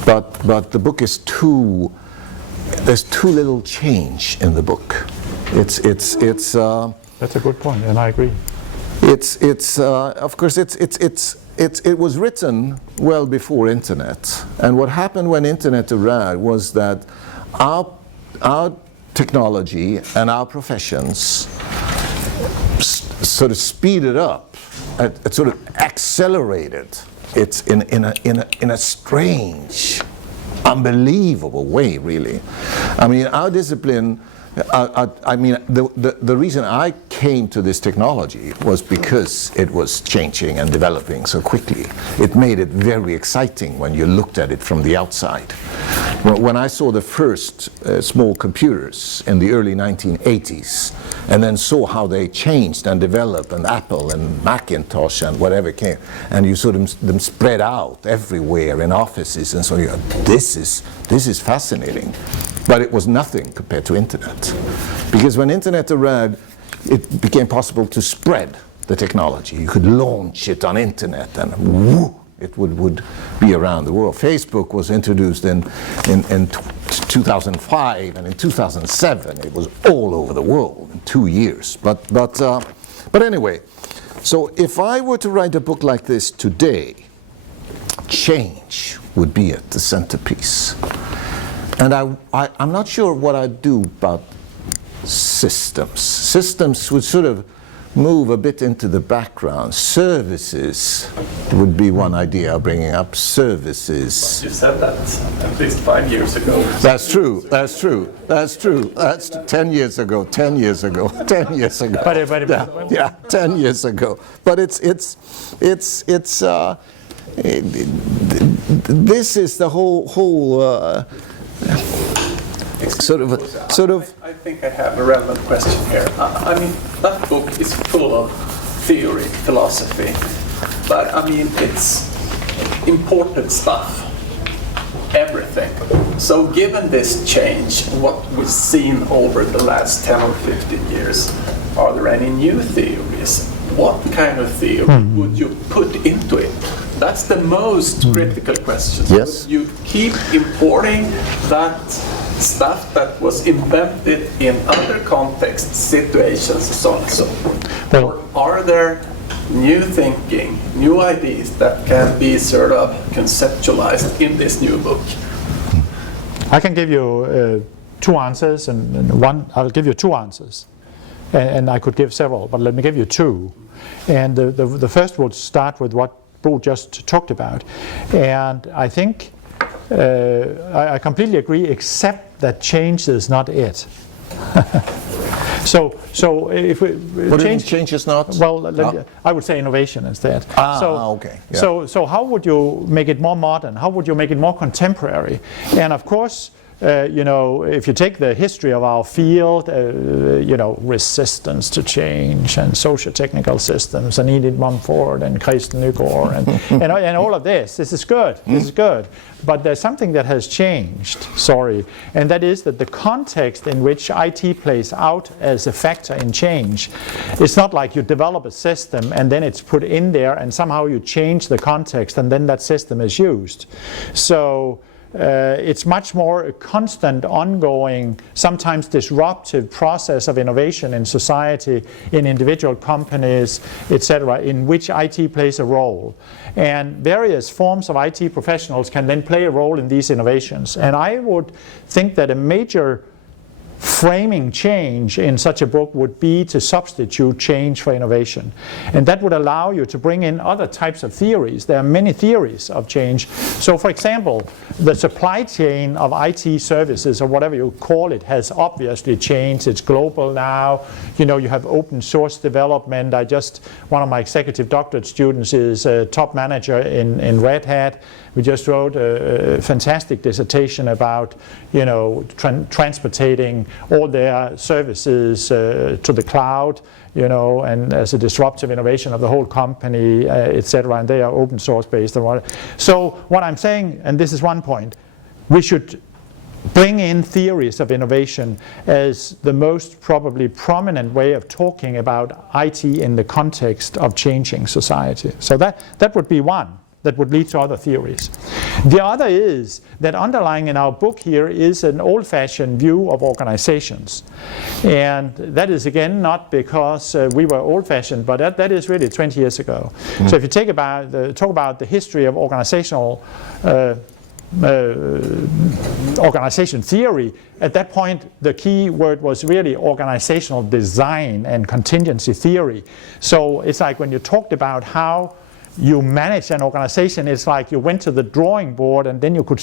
But the book is there's too little change in the book. It's That's a good point, and I agree. Of course, it was written well before internet, and what happened when internet arrived was that our technology and our professions sort of speeded up, it sort of accelerated. It's in a strange, unbelievable way, really. I mean, our discipline. The reason I came to this technology was because it was changing and developing so quickly. It made it very exciting when you looked at it from the outside. When I saw the first small computers in the early 1980s, and then saw how they changed and developed, and Apple and Macintosh and whatever came, and you saw them spread out everywhere in offices, and so you go, this is fascinating. But it was nothing compared to internet. Because when internet arrived, it became possible to spread the technology. You could launch it on internet and whoo, it would be around the world. Facebook was introduced in 2005, and in 2007 it was all over the world in 2 years. But anyway, so if I were to write a book like this today, change would be at the centerpiece. And I'm not sure what I'd do about systems. Systems would sort of move a bit into the background. Services would be one idea of bringing up. Services. You said that at least 5 years ago. That's true. That's 10 years ago. 10 years ago. 10 years ago. Yeah, 10 years ago. But this is the whole. I think I have a relevant question here. I mean, that book is full of theory, philosophy, but I mean, it's important stuff, everything. So given this change, what we've seen over the last 10 or 15 years, are there any new theories? What kind of theory would you put into it? That's the most critical question. Yes. Would you keep importing that stuff that was invented in other contexts, situations, so on and so forth? Well, or are there new thinking, new ideas that can be sort of conceptualized in this new book? I can give you two answers, and one, I'll give you two answers. And I could give several, but let me give you two. And the first would start with what Bo just talked about. And I think I completely agree, except that change is not it. So if we change is not? Well, I would say innovation instead. Okay. Yeah. So how would you make it more modern? How would you make it more contemporary? And of course, if you take the history of our field, resistance to change and socio-technical systems, and Edith Mumford and Christian Nygaard and all of this is good. This is good. But there's something that has changed, and that is that the context in which IT plays out as a factor in change, it's not like you develop a system and then it's put in there and somehow you change the context and then that system is used. So it's much more a constant, ongoing, sometimes disruptive process of innovation in society, in individual companies, etc., in which IT plays a role. And various forms of IT professionals can then play a role in these innovations. And I would think that a major framing change in such a book would be to substitute change for innovation. And that would allow you to bring in other types of theories. There are many theories of change. So for example, the supply chain of IT services, or whatever you call it, has obviously changed. It's global now. You have open source development. One of my executive doctorate students is a top manager in Red Hat. We just wrote a fantastic dissertation about, transportating all their services to the cloud, and as a disruptive innovation of the whole company, etc. And they are open source based. So what I'm saying, and this is one point, we should bring in theories of innovation as the most probably prominent way of talking about IT in the context of changing society. So that would be one that would lead to other theories. The other is that underlying in our book here is an old-fashioned view of organizations. And that is again not because we were old-fashioned, but that is really 20 years ago. So if you talk about the history of organizational organization theory, at that point the key word was really organizational design and contingency theory. So it's like when you talked about how you manage an organization, it's like you went to the drawing board and then you could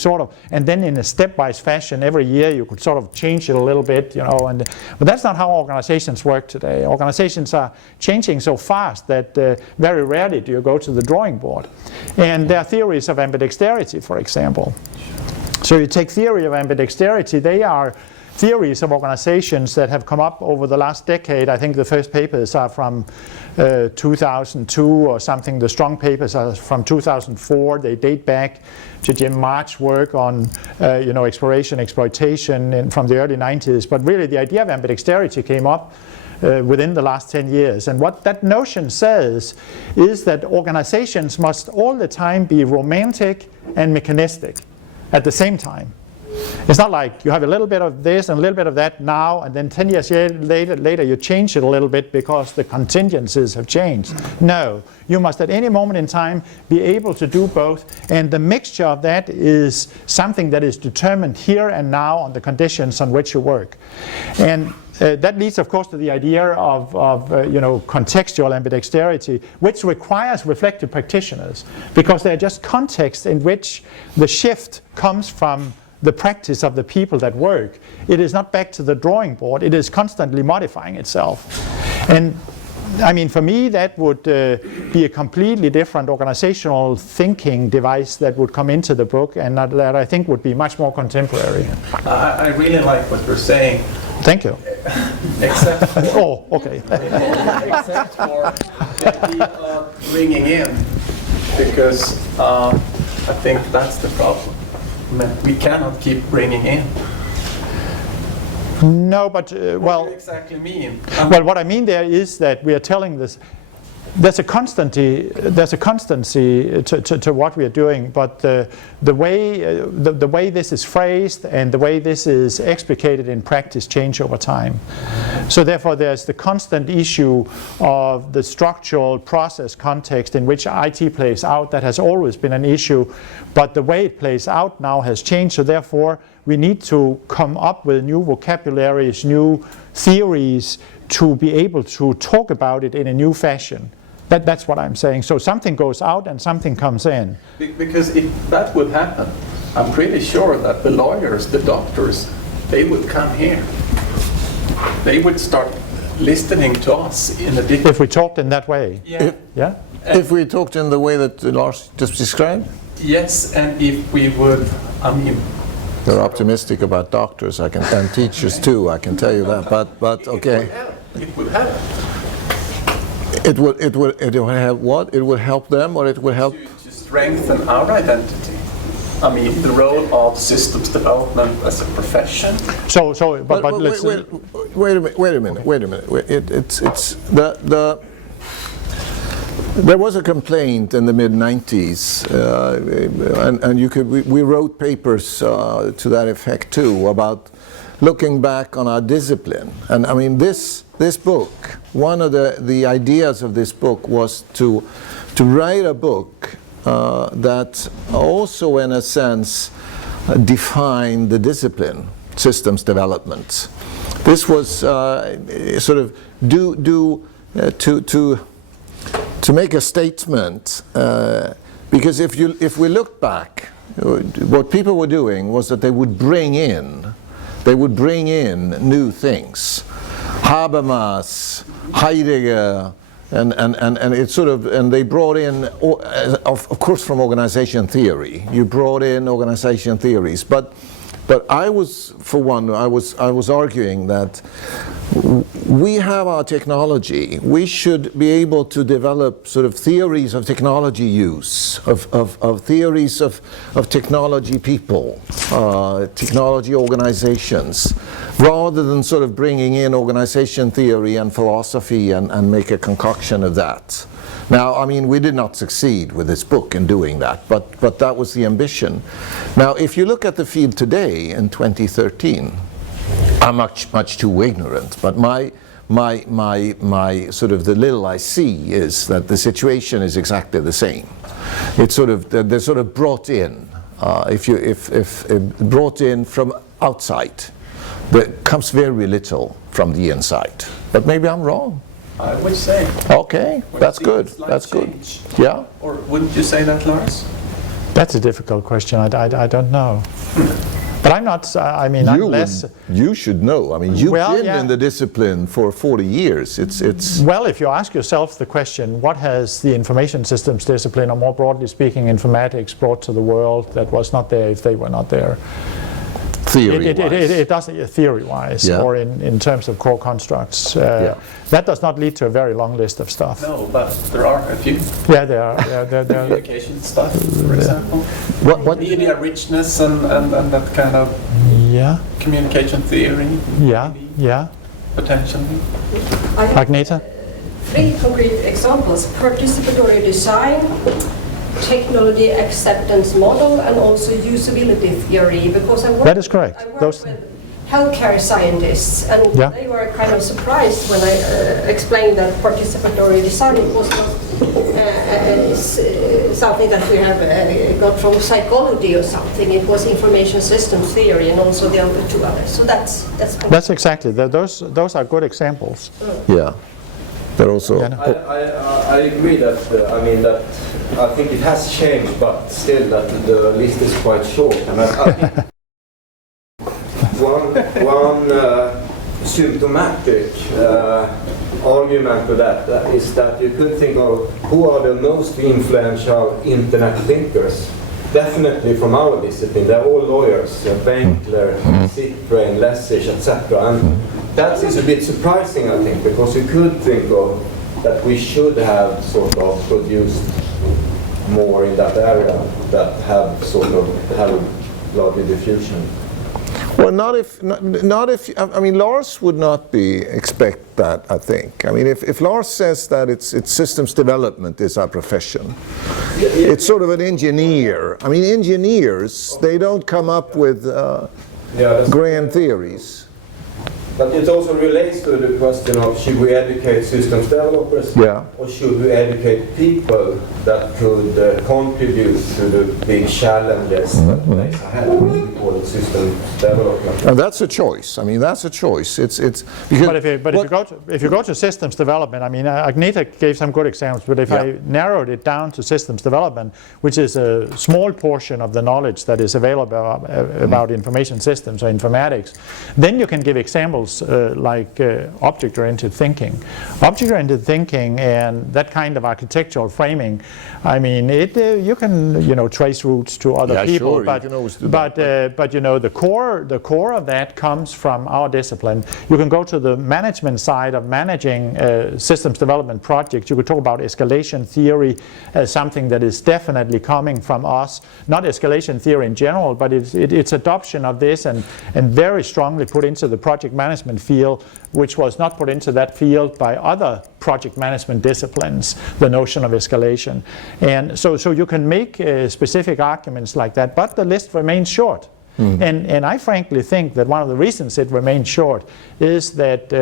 and then in a stepwise fashion every year you could sort of change it a little bit, but that's not how organizations work today. Organizations are changing so fast that very rarely do you go to the drawing board. And there are theories of ambidexterity, for example. So you take theory of ambidexterity, they are theories of organizations that have come up over the last decade. I think the first papers are from 2002 or something. The strong papers are from 2004. They date back to Jim March's work on exploration, exploitation from the early 90s. But really the idea of ambidexterity came up within the last 10 years. And what that notion says is that organizations must all the time be romantic and mechanistic at the same time. It's not like you have a little bit of this and a little bit of that now, and then 10 years later you change it a little bit because the contingencies have changed. No, you must at any moment in time be able to do both, and the mixture of that is something that is determined here and now on the conditions on which you work. And that leads, of course, to the idea of contextual ambidexterity, which requires reflective practitioners, because they're just contexts in which the shift comes from the practice of the people that work. It is not back to the drawing board. It is constantly modifying itself. And I mean, for me, that would be a completely different organizational thinking device that would come into the book, and that I think would be much more contemporary. I really like what you're saying. Thank you. Except for, oh, okay. Except for the idea of bringing in, because I think that's the problem. We cannot keep bringing in. No, but well. What do you exactly mean? Well, what I mean there is that we are telling this. There's a constancy to what we are doing, but the way this is phrased and the way this is explicated in practice change over time. So therefore, there's the constant issue of the structural process context in which IT plays out. That has always been an issue, but the way it plays out now has changed. So therefore, we need to come up with new vocabularies, new theories to be able to talk about it in a new fashion. That's what I'm saying. So something goes out and something comes in. Because if that would happen, I'm pretty sure that the lawyers, the doctors, they would come here. They would start listening to us in a different... If we talked in that way. Yeah. Yeah? If we talked in the way that Lars just described? Yes, and if we would, I mean... You're optimistic about doctors, and teachers too, I can tell you that, but okay. It would help. It would have what? It would help them, or it would help? To strengthen our identity. I mean, the role of systems development as a profession. But let's... Wait a minute. There was a complaint in the mid-90s, and we wrote papers to that effect too, about looking back on our discipline. And I mean, this book, one of the ideas of this book was to write a book that also, in a sense, defined the discipline, systems development. This was sort of to make a statement, because if we look back, what people were doing was that they would bring in new things, Habermas, Heidegger, and it's sort of, and they brought in, of course, from organization theory. You brought in organization theories, but I was, for one, I was arguing that we have our technology. We should be able to develop sort of theories of technology use, of theories of technology people, technology organizations, rather than sort of bringing in organization theory and philosophy and make a concoction of that. Now, I mean, we did not succeed with this book in doing that, but that was the ambition. Now, if you look at the field today in 2013, I'm much too ignorant, but my sort of the little I see is that the situation is exactly the same. It's sort of, they're sort of brought in, if brought in from outside. There comes very little from the inside, but maybe I'm wrong. I would say. Okay, that's good. That's good. Yeah. Or wouldn't you say that, Lars? That's a difficult question. I don't know. But I'm not. I mean, I'm less. You should know. I mean, you've been in the discipline for 40 years. It's. Well, if you ask yourself the question, what has the information systems discipline, or more broadly speaking, informatics, brought to the world that was not there if they were not there? It doesn't, theory-wise, or in terms of core constructs. That does not lead to a very long list of stuff. No, but there are a few. Yeah, there are. Communication stuff, for example. What media richness and that kind of communication theory. Yeah. Potentially. Agneta? 3 concrete examples: participatory design, technology acceptance model, and also usability theory, because I worked with healthcare scientists, and they were kind of surprised when I explained that participatory design was not something that we have got from psychology or something. It was information systems theory, and also the other 2 others. So that's exactly, those are good examples. Yeah. But also, I agree that I think it has changed, but still that the list is quite short. And I think one symptomatic argument to that is that you could think of who are the most influential internet thinkers. Definitely from our discipline, they're all lawyers, Benkler, Citrain, Lessig, etc. And that is a bit surprising, I think, because you could think of that we should have sort of produced more in that area that have sort of have a larger diffusion. Well, not if I mean, Lars would not expect that, I think. I mean, if Lars says that it's systems development is our profession, it's sort of an engineer. I mean, engineers, they don't come up with grand theories. But it also relates to the question of should we educate systems developers or should we educate people that could contribute to the big challenges that lays ahead. We call it systems development. And that's a choice. I mean, that's a choice. It's because. If you go to systems development, I mean, Agneta gave some good examples. But if I narrowed it down to systems development, which is a small portion of the knowledge that is available about information systems or informatics, then you can give examples examples like object-oriented thinking. Object-oriented thinking and that kind of architectural framing, I mean, you can trace roots to other people, sure, but the core of that comes from our discipline. You can go to the management side of managing systems development projects. You could talk about escalation theory as something that is definitely coming from us. Not escalation theory in general, but it's adoption of this and very strongly put into the project management field, which was not put into that field by other project management disciplines, the notion of escalation. And so you can make specific arguments like that, but the list remains short. And I frankly think that one of the reasons it remains short is that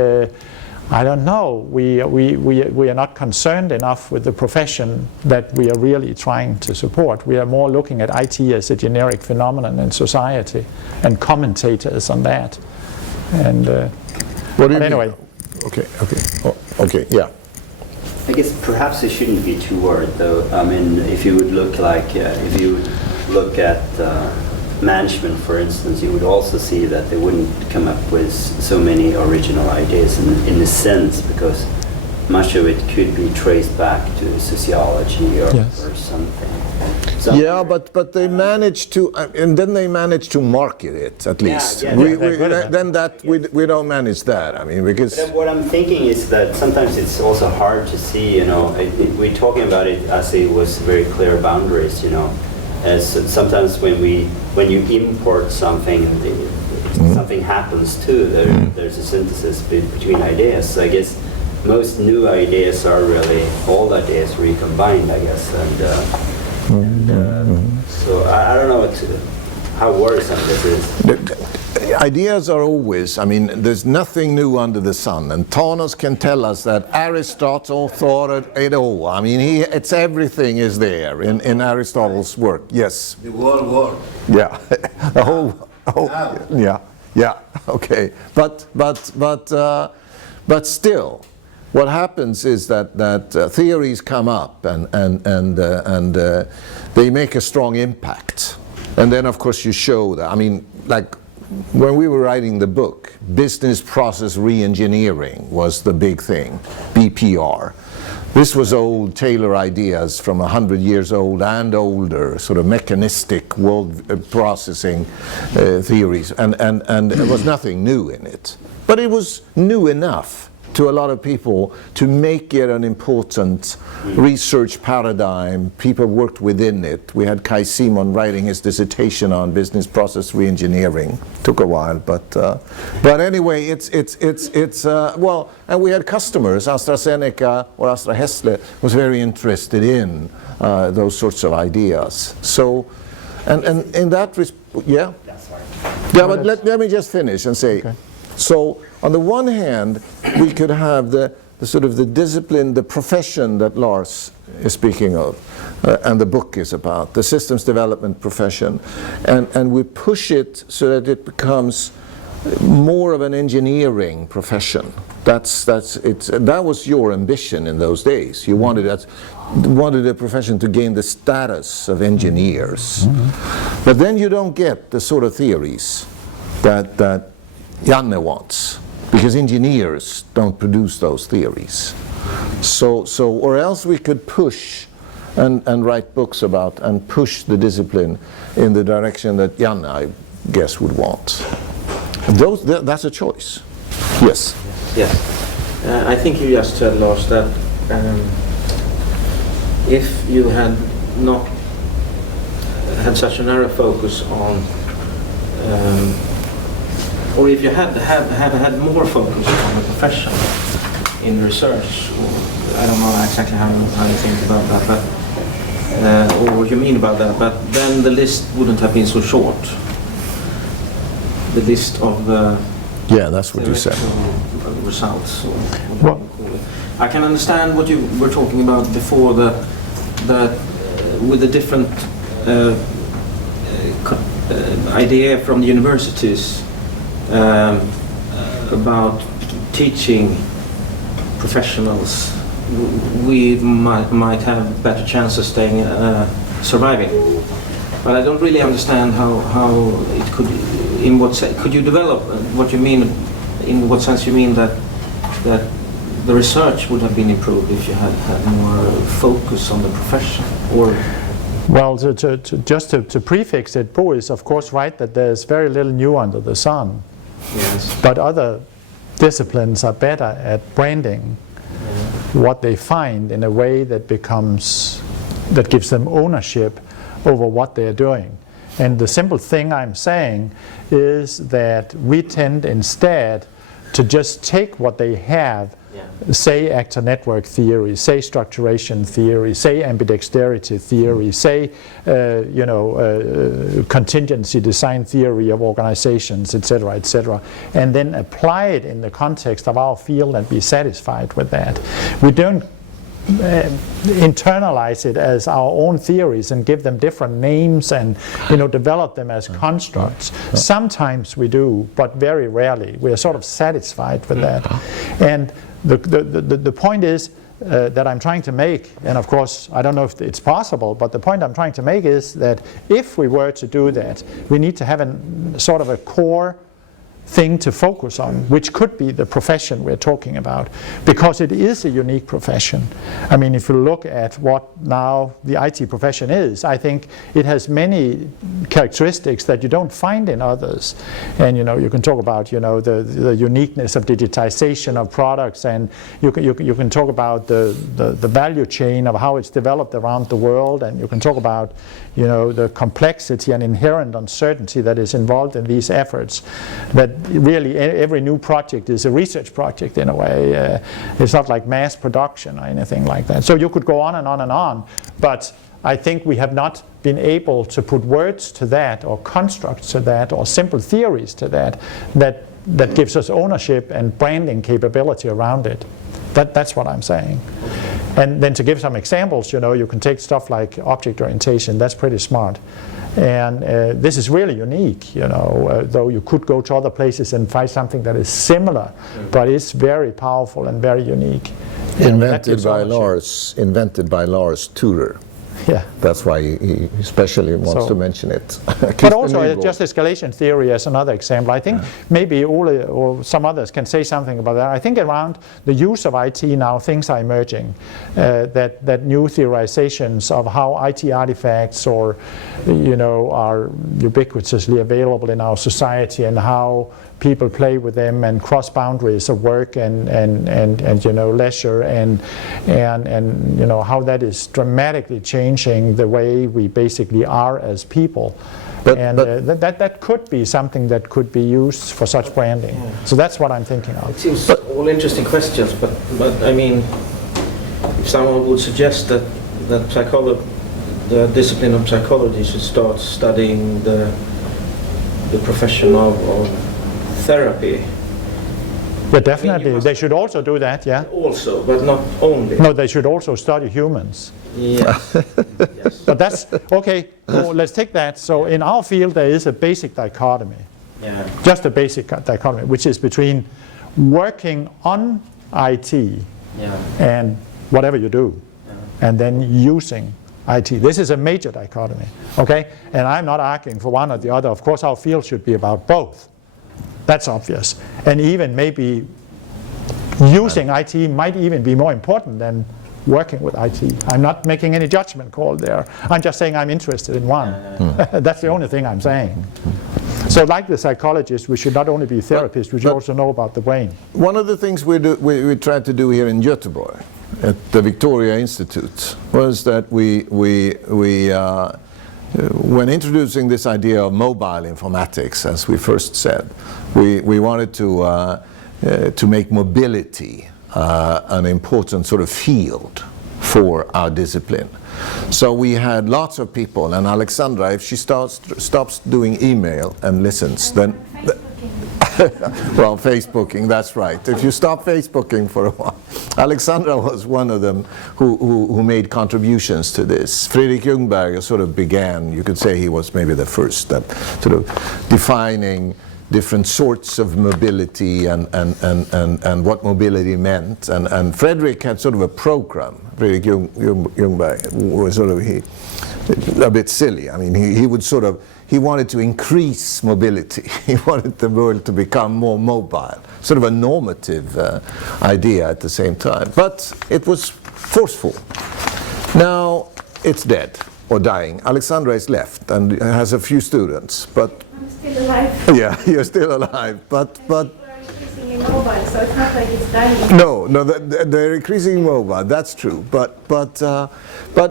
I don't know, we are not concerned enough with the profession that we are really trying to support. We are more looking at IT as a generic phenomenon in society and commentators on that. And what do you anyway. mean? Okay, yeah. I guess perhaps it shouldn't be too worried, though. I mean, if you would look at management, for instance, you would also see that they wouldn't come up with so many original ideas in a sense, because much of it could be traced back to sociology or something. Yeah, but they managed to, and then they managed to market it at least. We don't manage that. I mean, because but what I'm thinking is that sometimes it's also hard to see. We're talking about it as it was very clear boundaries. As sometimes when you import something, something happens too. There's a synthesis between ideas. So I guess most new ideas are really old ideas recombined, I guess. So I don't know how worrisome this is. Ideas are always, I mean, there's nothing new under the sun, and Thanos can tell us that Aristotle thought it all. I mean, it's everything is there in Aristotle's work. Yes. The world war. Yeah, the whole yeah. Okay, but still, what happens is that theories come up and they make a strong impact, and then of course you show that. I mean, like when we were writing the book, business process reengineering was the big thing, BPR. This was old Taylor ideas from 100 years old and older, sort of mechanistic world processing theories, and there was nothing new in it. But it was new enough to a lot of people to make it an important research paradigm. People worked within it. We had Kai Simon writing his dissertation on business process reengineering. Took a while, but anyway, it's well, and we had customers. AstraZeneca or Astra Hessle was very interested in those sorts of ideas. So, and in that yeah, but let me just finish and say. Okay. So on the one hand, we could have the sort of the discipline, the profession that Lars is speaking of, and the book is about, the systems development profession, and we push it so that it becomes more of an engineering profession. That was your ambition in those days. You wanted a profession to gain the status of engineers, but then you don't get the sort of theories that Janne wants, because engineers don't produce those theories. So or else we could push and write books about and push the discipline in the direction that Janne, I guess, would want. That's a choice. Yes. Yes. I think you just said, Lars, that if you had not had such a narrow focus on or if you had more focus on the profession in research, I don't know exactly how you think about that, but or what you mean about that, but then the list wouldn't have been so short. The list of yeah, that's what you said. Results. Or I can understand what you were talking about before, that with the different idea from the universities. About teaching professionals, we might have better chance of staying surviving. But I don't really understand how it could. In what could you develop what you mean in what sense you mean that the research would have been improved if you had more focus on the profession, or? Well, just to prefix it, Bo is of course right that there's very little new under the sun. Yes. But other disciplines are better at branding what they find in a way that gives them ownership over what they're doing. And the simple thing I'm saying is that we tend instead to just take what they have, say actor network theory, say structuration theory, say ambidexterity theory, say contingency design theory of organizations, etc., etc., and then apply it in the context of our field and be satisfied with that. We don't internalize it as our own theories and give them different names and develop them as constructs. Sometimes we do, but very rarely. We are sort of satisfied with that. And the point is that I'm trying to make, and of course I don't know if it's possible, but the point I'm trying to make is that if we were to do that, we need to have sort of a core thing to focus on, which could be the profession we're talking about, because it is a unique profession. I mean, if you look at what now the IT profession is, I think it has many characteristics that you don't find in others. And you can talk about the uniqueness of digitization of products, and you can talk about the value chain of how it's developed around the world, and you can talk about the complexity and inherent uncertainty that is involved in these efforts. That really every new project is a research project in a way. It's not like mass production or anything like that. So you could go on and on and on, but I think we have not been able to put words to that, or constructs to that, or simple theories to that gives us ownership and branding capability around it. That's what I'm saying. And then to give some examples, you can take stuff like object orientation. That's pretty smart. And this is really unique, though you could go to other places and find something that is similar, but it's very powerful and very unique. Invented by Lars Tudor. Yeah. That's why he especially wants to mention it. But also just escalation theory as another example. I think maybe Ole or some others can say something about that. I think around the use of IT now, things are emerging. That new theorizations of how IT artifacts are ubiquitously available in our society, and how people play with them, and cross boundaries of work and leisure, and how that is dramatically changing the way we basically are as people. That could be something that could be used for such branding. So that's what I'm thinking of. It seems all interesting questions, but I mean, if someone would suggest that the discipline of psychology should start studying the profession of therapy. Yeah, definitely. They should also do that, yeah. Also, but not only. No, they should also study humans. Yes. Yes. But that's, okay, well, let's take that. So in our field there is a basic dichotomy. Yeah. Just a basic dichotomy, which is between working on IT and whatever you do, and then using IT. This is a major dichotomy, okay? And I'm not arguing for one or the other. Of course our field should be about both. That's obvious. And even maybe using IT might even be more important than working with IT. I'm not making any judgment call there. I'm just saying I'm interested in one. That's the only thing I'm saying. So like the psychologists, we should not only be therapists, we should also know about the brain. One of the things we tried to do here in Gothenburg at the Victoria Institute was that when introducing this idea of mobile informatics, as we first said, we wanted to make mobility an important sort of field for our discipline. So we had lots of people, and Alexandra, if she stops doing email and listens, then well, Facebooking, that's right. If you stop Facebooking for a while. Alexandra was one of them who made contributions to this. Fredrik Ljungberg sort of began, you could say he was maybe the first that sort of defining different sorts of mobility and what mobility meant. And Fredrik had sort of a program. Fredrik Ljungberg was sort of a bit silly. I mean, he he wanted to increase mobility. He wanted the world to become more mobile, sort of a normative idea at the same time. But it was forceful. Now it's dead or dying. Alexandra is left and has a few students, but I'm still alive. yeah, you're still alive. But Increasingly mobile, so it's not like it's dying. no, they're increasingly mobile. That's true. But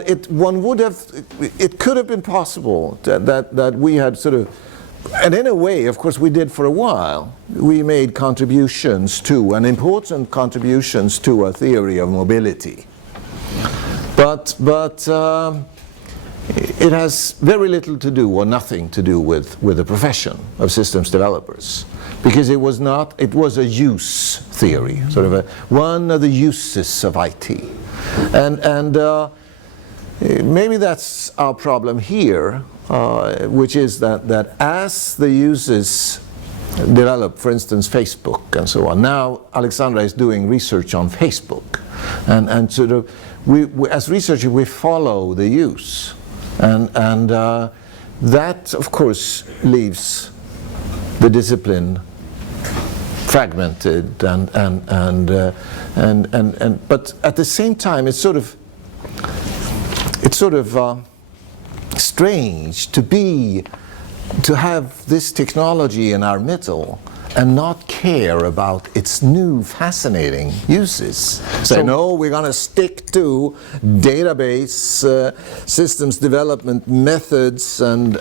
it could have been possible that we had sort of, and in a way, of course, we did for a while. We made contributions to, and important contributions to, a theory of mobility. But it has very little to do, or nothing to do, with the profession of systems developers, because it was a use theory, sort of one of the uses of IT, and maybe that's our problem here, which is that as the uses develop, for instance, Facebook and so on. Now Alexandra is doing research on Facebook, and sort of we as researchers we follow the use, and that of course leaves the discipline fragmented but at the same time it's sort of strange to have this technology in our middle and not care about its new fascinating uses. So no, we're going to stick to database systems development methods and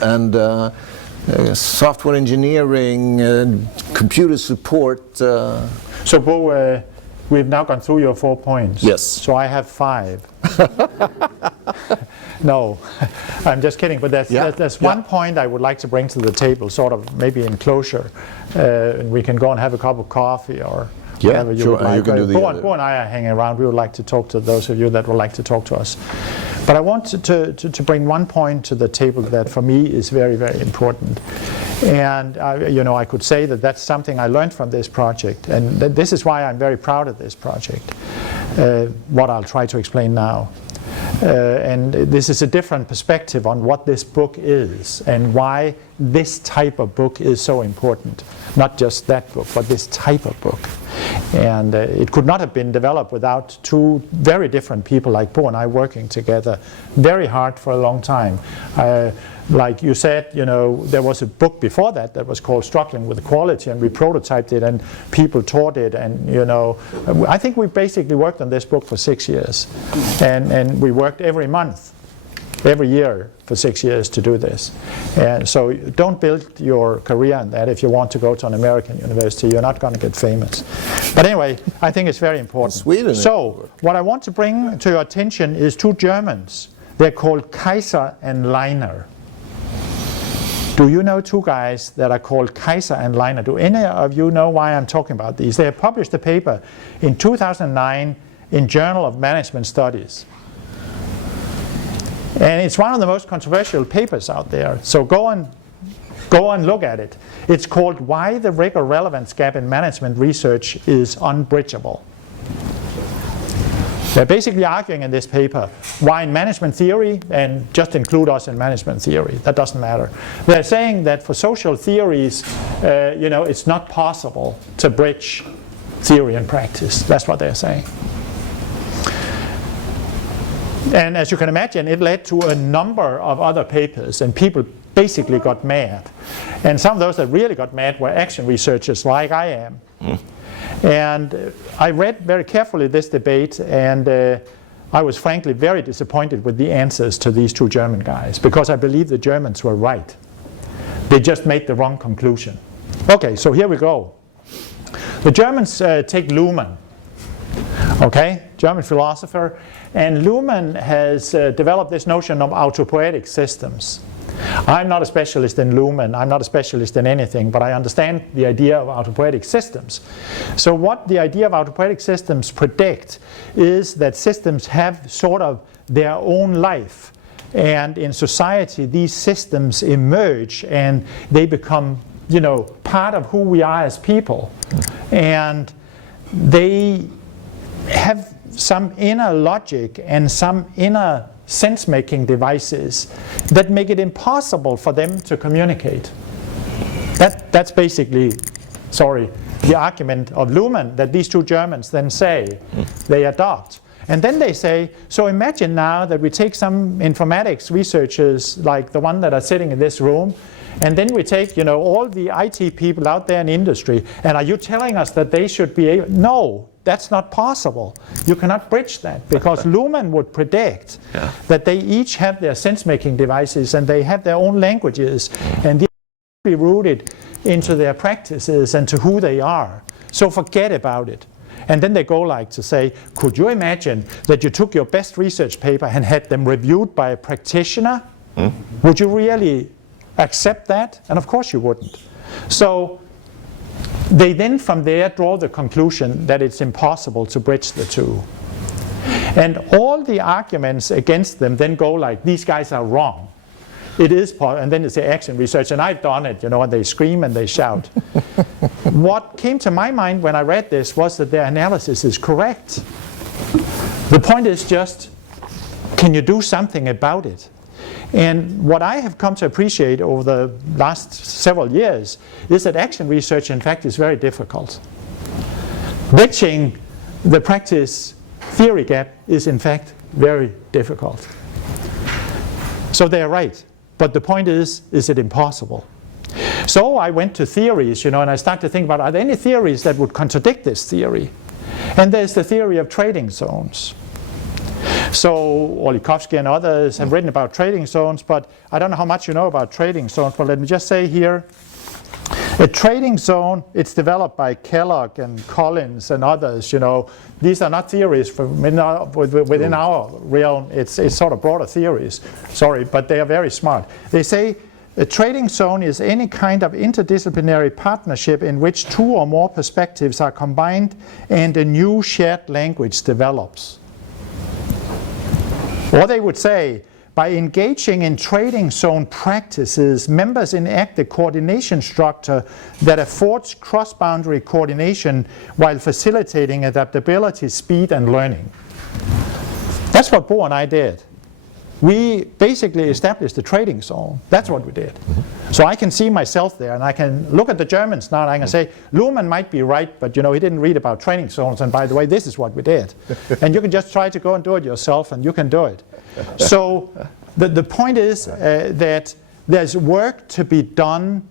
software engineering, computer support. So Bo, we've now gone through your 4 points. Yes. So I have 5. No, I'm just kidding. But there's one point I would like to bring to the table, sort of maybe in closure. And we can go and have a cup of coffee or whatever you would like. You can do Bo and I are hanging around. We would like to talk to those of you that would like to talk to us. But I want to bring one point to the table that for me is very, very important. And I could say that that's something I learned from this project. And this is why I'm very proud of this project, what I'll try to explain now. And this is a different perspective on what this book is and why this type of book is so important. Not just that book, but this type of book. And it could not have been developed without 2 very different people like Bo and I working together very hard for a long time. Like you said, there was a book before that was called Struggling with Quality, and we prototyped it and people taught it, and I think we basically worked on this book for 6 years, and we worked every month, every year for 6 years to do this. And so don't build your career on that. If you want to go to an American university, you're not going to get famous. But anyway, I think it's very important. Sweden. So what I want to bring to your attention is 2 Germans. They're called Kaiser and Leiner. Do you know 2 guys that are called Kaiser and Leiner? Do any of you know why I'm talking about these? They have published a paper in 2009 in Journal of Management Studies. And it's one of the most controversial papers out there. So go and look at it. It's called Why the Rigor Relevance Gap in Management Research is Unbridgeable. They're basically arguing in this paper why in management theory, and just include us in management theory, that doesn't matter. They're saying that for social theories, it's not possible to bridge theory and practice. That's what they're saying. And as you can imagine, it led to a number of other papers, and people basically got mad. And some of those that really got mad were action researchers like I am. And I read very carefully this debate, and I was frankly very disappointed with the answers to these 2 German guys, because I believe the Germans were right. They just made the wrong conclusion. Okay, so here we go. The Germans take Luhmann, okay, German philosopher, and Luhmann has developed this notion of autopoietic systems. I'm not a specialist in Luhmann, I'm not a specialist in anything, but I understand the idea of autopoietic systems. So what the idea of autopoietic systems predict is that systems have sort of their own life, and in society these systems emerge and they become part of who we are as people, and they have some inner logic and some inner sense-making devices that make it impossible for them to communicate. That's basically, the argument of Luhmann that these two Germans then say they adopt. And then they say, so imagine now that we take some informatics researchers like the one that are sitting in this room, and then we take, all the IT people out there in industry, and are you telling us that they should be able? No, that's not possible. You cannot bridge that, because Luhmann would predict that they each have their sense-making devices and they have their own languages, and they be rooted into their practices and to who they are. So forget about it. And then they go like to say, could you imagine that you took your best research paper and had them reviewed by a practitioner? Would you really accept that? And of course you wouldn't. So they then from there draw the conclusion that it's impossible to bridge the two. And all the arguments against them then go like, these guys are wrong. It is possible, and then it's the action research, and I've done it, and they scream and they shout. What came to my mind when I read this was that their analysis is correct. The point is just, can you do something about it? And what I have come to appreciate over the last several years is that action research, in fact, is very difficult. Bridging the practice theory gap is, in fact, very difficult. So they're right. But the point is it impossible? So I went to theories, and I started to think about, are there any theories that would contradict this theory? And there's the theory of trading zones. So Olikovsky and others have written about trading zones, but I don't know how much you know about trading zones, but let me just say here, a trading zone, it's developed by Kellogg and Collins and others, These are not theories from within our realm. It's sort of broader theories. Sorry, but they are very smart. They say a trading zone is any kind of interdisciplinary partnership in which two or more perspectives are combined and a new shared language develops. Or they would say, by engaging in trading zone practices, members enact a coordination structure that affords cross-boundary coordination while facilitating adaptability, speed, and learning. That's what Bo and I did. We basically established the trading zone. That's what we did. So I can see myself there, and I can look at the Germans now, and I can say, Luhmann might be right, but he didn't read about trading zones, and by the way, this is what we did. And you can just try to go and do it yourself, and you can do it. So the point is that there's work to be done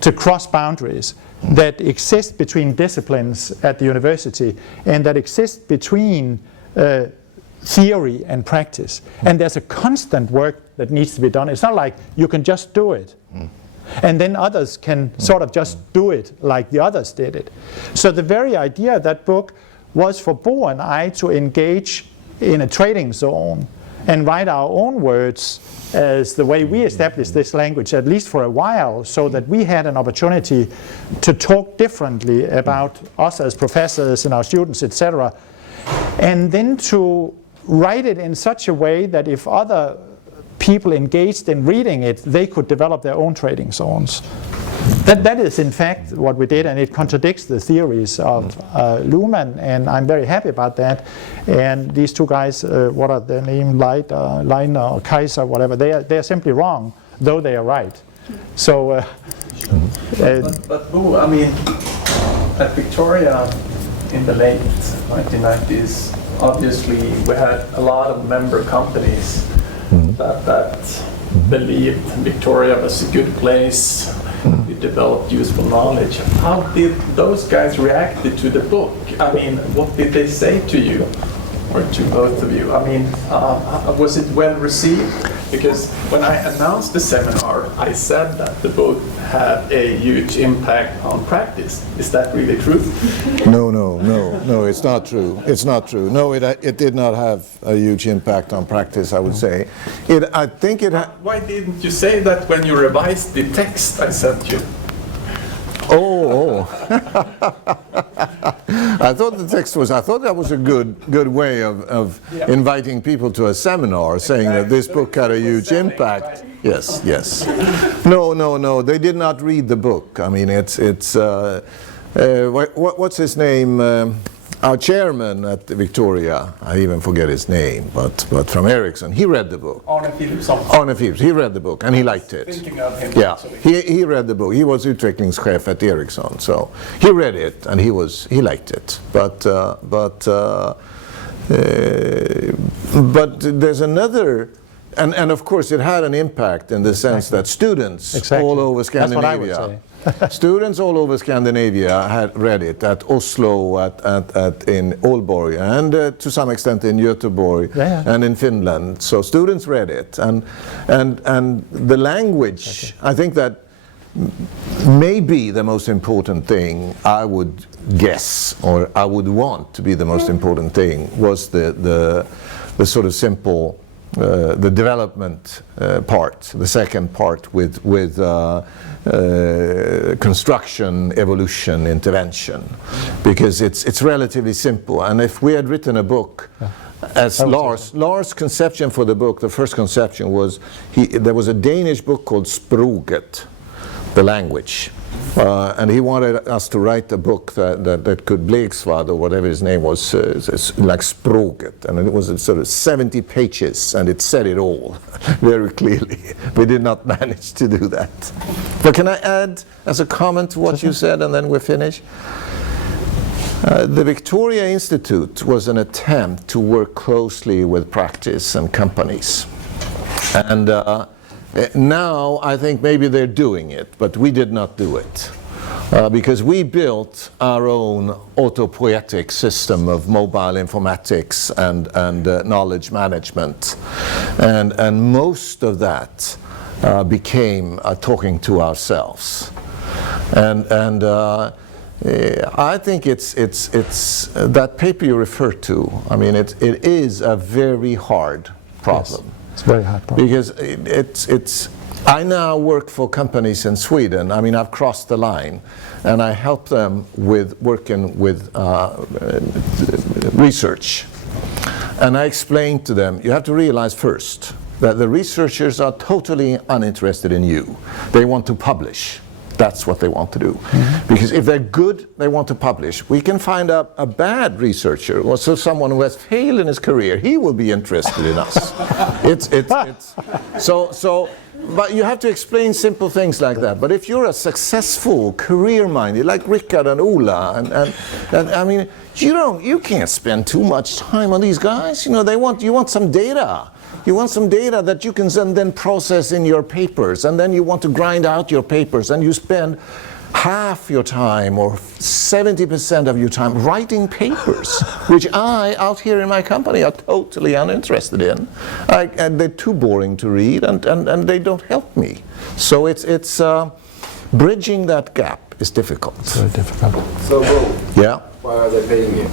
to cross boundaries that exist between disciplines at the university and that exist between theory and practice. And there's a constant work that needs to be done. It's not like you can just do it. And then others can sort of just do it like the others did it. So the very idea of that book was for Bo and I to engage in a trading zone and write our own words as the way we established this language, at least for a while, so that we had an opportunity to talk differently about us as professors and our students, etc. And then to write it in such a way that if other people engaged in reading it, they could develop their own trading zones. That is in fact what we did, and it contradicts the theories of Luhmann, and I'm very happy about that. And these two guys, what are their names, Leiner or Kaiser, whatever, they are simply wrong, though they are right. So, but Bo, I mean, at Victoria in the late 1990s, obviously we had a lot of member companies that believed Victoria was a good place. We developed useful knowledge. How did those guys react to the book? I mean, what did they say to you, or to both of you? I mean, was it well received? Because when I announced the seminar, I said that the book had a huge impact on practice. Is that really true? No, it's not true. It's not true. No, it did not have a huge impact on practice, I would say. I think it had... Why didn't you say that when you revised the text I sent you? Oh. I thought that was a good way of inviting people to a seminar, saying that this book had a huge impact. Right. Yes. No, they did not read the book. I mean, it's what's his name? our chairman at Victoria, I even forget his name, but from Ericsson, he read the book. Arne Philipsson. Arne Philipsson, he read the book and he liked it. Thinking of him. Yeah, Actually. he read the book. He was utvecklingschef at Ericsson, so he read it and he liked it. But there's another. And of course, it had an impact in the sense that students all over Scandinavia, students all over Scandinavia had read it at Oslo, in Aalborg, and to some extent in Göteborg and in Finland. So students read it, and the language. I think that maybe the most important thing I would guess, or I would want to be the most important thing, was the sort of simple. The development part, the second part with construction, evolution, intervention, because it's relatively simple. And if we had written a book, as Lars' conception for the book, the first conception was there was a Danish book called Språket, the language. And he wanted us to write a book that could Bleksvad, or whatever his name was, like Språket, and it was sort of 70 pages, and it said it all very clearly. We did not manage to do that. But can I add as a comment to what you said, and then we're finished? The Victoria Institute was an attempt to work closely with practice and companies. And now I think maybe they're doing it, but we did not do it. Because we built our own autopoietic system of mobile informatics and knowledge management. And most of that became talking to ourselves. And I think it's that paper you referred to, I mean, it is a very hard problem. Yes. It's a very hard problem. Because I now work for companies in Sweden. I mean, I've crossed the line, and I help them with working with research. And I explain to them, you have to realize first that the researchers are totally uninterested in you. They want to publish. That's what they want to do. Mm-hmm. Because if they're good, they want to publish. We can find a bad researcher, or so someone who has failed in his career, he will be interested in us. But you have to explain simple things like that. But if you're a successful, career-minded, like Rickard and Ola, and I mean, you can't spend too much time on these guys. You know, you want some data. You want some data that you can then process in your papers, and then you want to grind out your papers, and you spend half your time or 70% of your time writing papers, which I, out here in my company, are totally uninterested in. And they're too boring to read, and they don't help me. So it's bridging that gap is difficult. It's very difficult. So, Bo, yeah. Why are they paying you?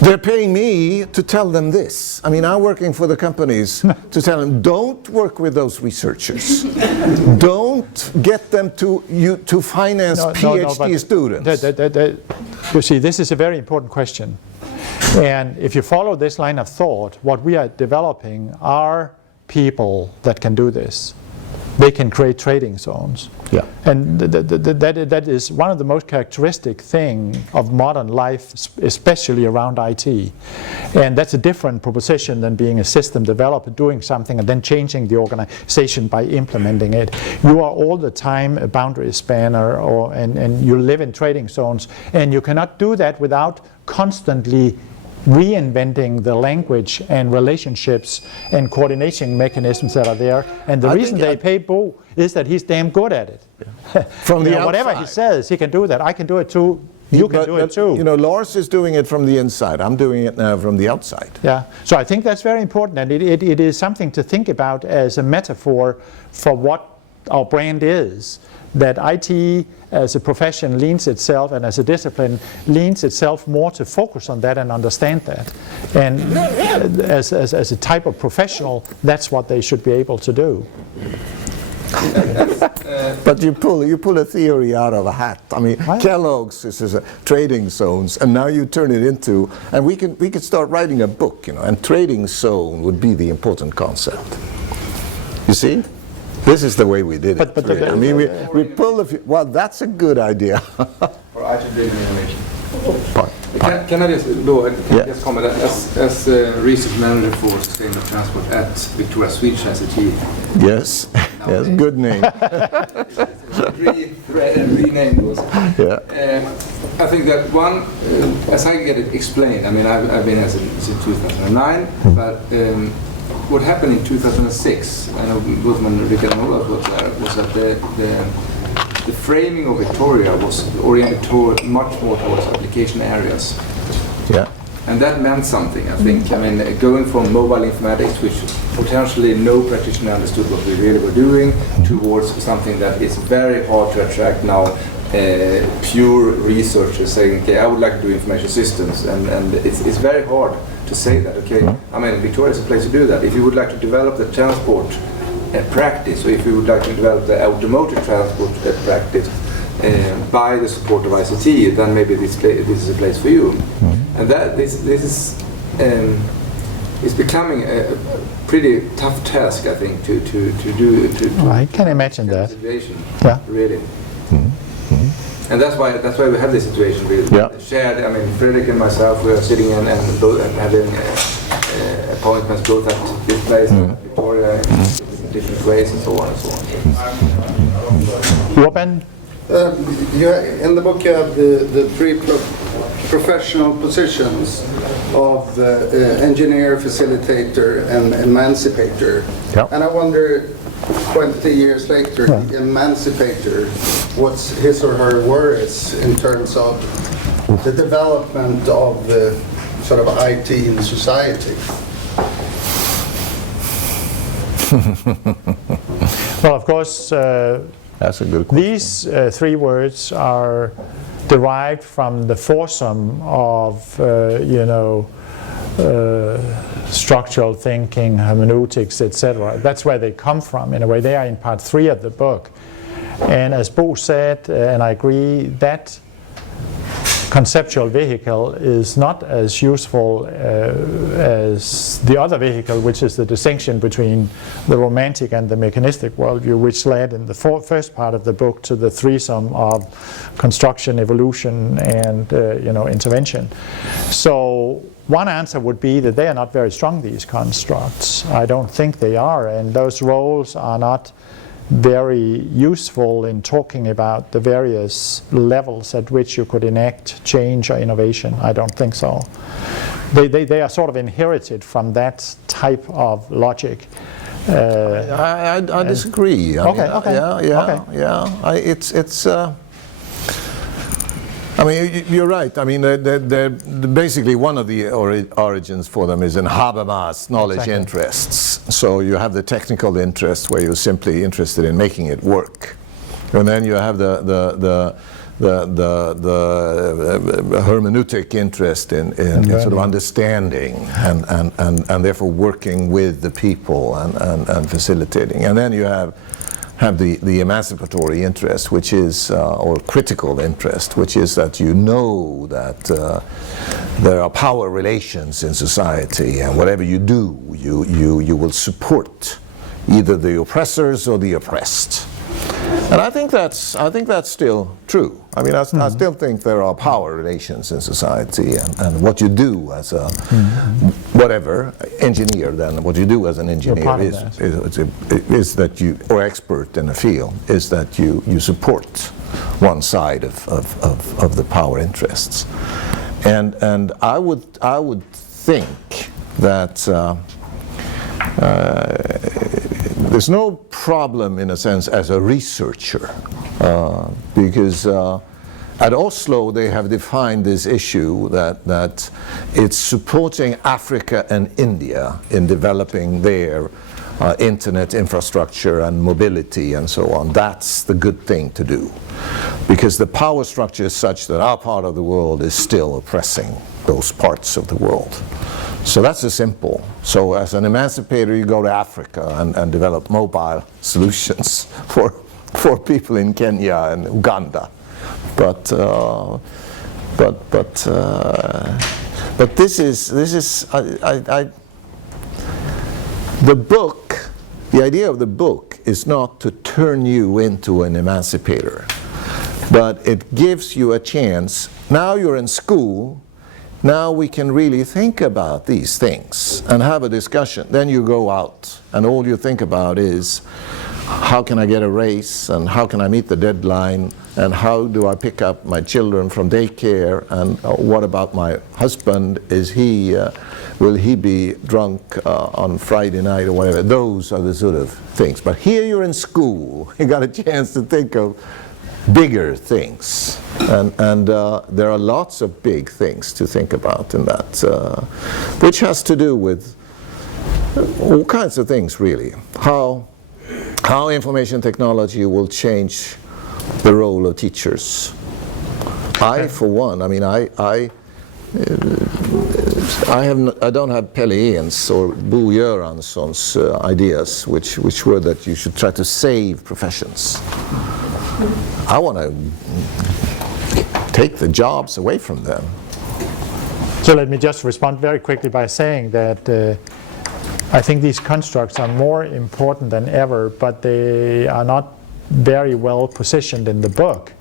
They're paying me to tell them this. I mean, I'm working for the companies to tell them, don't work with those researchers. Don't get them to finance PhD students. You see, this is a very important question. And if you follow this line of thought, what we are developing are people that can do this. They can create trading zones. Yeah. And that is one of the most characteristic thing of modern life, especially around IT. And that's a different proposition than being a system developer, doing something and then changing the organization by implementing it. You are all the time a boundary spanner, and you live in trading zones, and you cannot do that without constantly reinventing the language and relationships and coordination mechanisms that are there. And the reason they pay Bo is that he's damn good at it. Yeah. From the outside. Whatever he says, he can do that. I can do it too. You can do it too. You know, Lars is doing it from the inside. I'm doing it now from the outside. Yeah. So I think that's very important, and it is something to think about as a metaphor for what our brand is. That IT as a profession leans itself, and as a discipline leans itself more to focus on that and understand that. And as a type of professional, that's what they should be able to do. But you pull a theory out of a hat. I mean, Kellogg's is a trading zones, and now you turn it into, and we could start writing a book, you know, and trading zone would be the important concept. You see? This is the way we did it. I mean, we pull a few, well, that's a good idea. For IT-driven innovation. Can I just comment? As research manager for sustainable transport at Victoria Swedish ICT. Yes, yes, good name. Renamed was. Yeah. I think that one, as I get it explained, I mean, I've been here since 2009, but what happened in 2006, I know both Rickard and Olaf was there, was that the framing of Victoria was oriented much more towards application areas. Yeah. And that meant something, I think. I mean, going from mobile informatics, which potentially no practitioner understood what we really were doing, towards something that is very hard to attract now, pure researchers saying, okay, I would like to do information systems, and it's very hard to say that, okay, I mean, Victoria is a place to do that. If you would like to develop the transport practice, or if you would like to develop the automotive transport practice by the support of ICT, then maybe this is a place for you. And that this is it's becoming a pretty tough task, I think, to do. I can imagine that. Yeah. Really. And that's why we have this situation with shared. I mean, Fredrik and myself, we are sitting and having appointments both at this place and at Victoria in different ways and so on and so on. Robin? In the book you have the three professional positions of engineer, facilitator, and emancipator. Yep. And I wonder, 20 years later, the emancipator, what's his or her worries in terms of the development of the sort of IT in society? Well, of course, that's a good question. These three words are derived from the foursome of, structural thinking, hermeneutics, etc. That's where they come from, in a way. They are in part 3 of the book. And as Bo said, and I agree, that conceptual vehicle is not as useful as the other vehicle, which is the distinction between the romantic and the mechanistic worldview, which led in the first part of the book to the threesome of construction, evolution, and intervention. So one answer would be that they are not very strong, these constructs. I don't think they are, and those roles are not very useful in talking about the various levels at which you could enact change or innovation. I don't think so. They are sort of inherited from that type of logic. I disagree. I mean, you're right. I mean, they're basically one of the origins for them is in Habermas knowledge interests. So you have the technical interest where you're simply interested in making it work, and then you have the hermeneutic interest in sort of understanding and therefore working with the people and facilitating, and then you have the emancipatory interest, which is, or critical interest, which is that you know that there are power relations in society, and whatever you do, you will support either the oppressors or the oppressed. And I think that's still true. I mean, I still think there are power relations in society, and what you do as a whatever engineer, then what you do as an engineer is that you, or expert in a field, is that you support one side of the power interests, and I would think that. There's no problem, in a sense, as a researcher, because at Oslo they have defined this issue that it's supporting Africa and India in developing their internet infrastructure and mobility and so on. That's the good thing to do, because the power structure is such that our part of the world is still oppressing those parts of the world. So that's a simple. So as an emancipator, you go to Africa and develop mobile solutions for people in Kenya and Uganda. But this is the book. The idea of the book is not to turn you into an emancipator. But it gives you a chance. Now you're in school. Now we can really think about these things and have a discussion. Then you go out and all you think about is, how can I get a raise, and how can I meet the deadline, and how do I pick up my children from daycare, and what about my husband, will he be drunk on Friday night or whatever. Those are the sort of things. But here you're in school, you got a chance to think of bigger things, and there are lots of big things to think about in that, which has to do with all kinds of things really. How information technology will change the role of teachers. For one, I mean, I don't have Pelle Ehns or Bo Göransson's ideas, which were that you should try to save professions. I want to take the jobs away from them. So let me just respond very quickly by saying that I think these constructs are more important than ever, but they are not very well positioned in the book,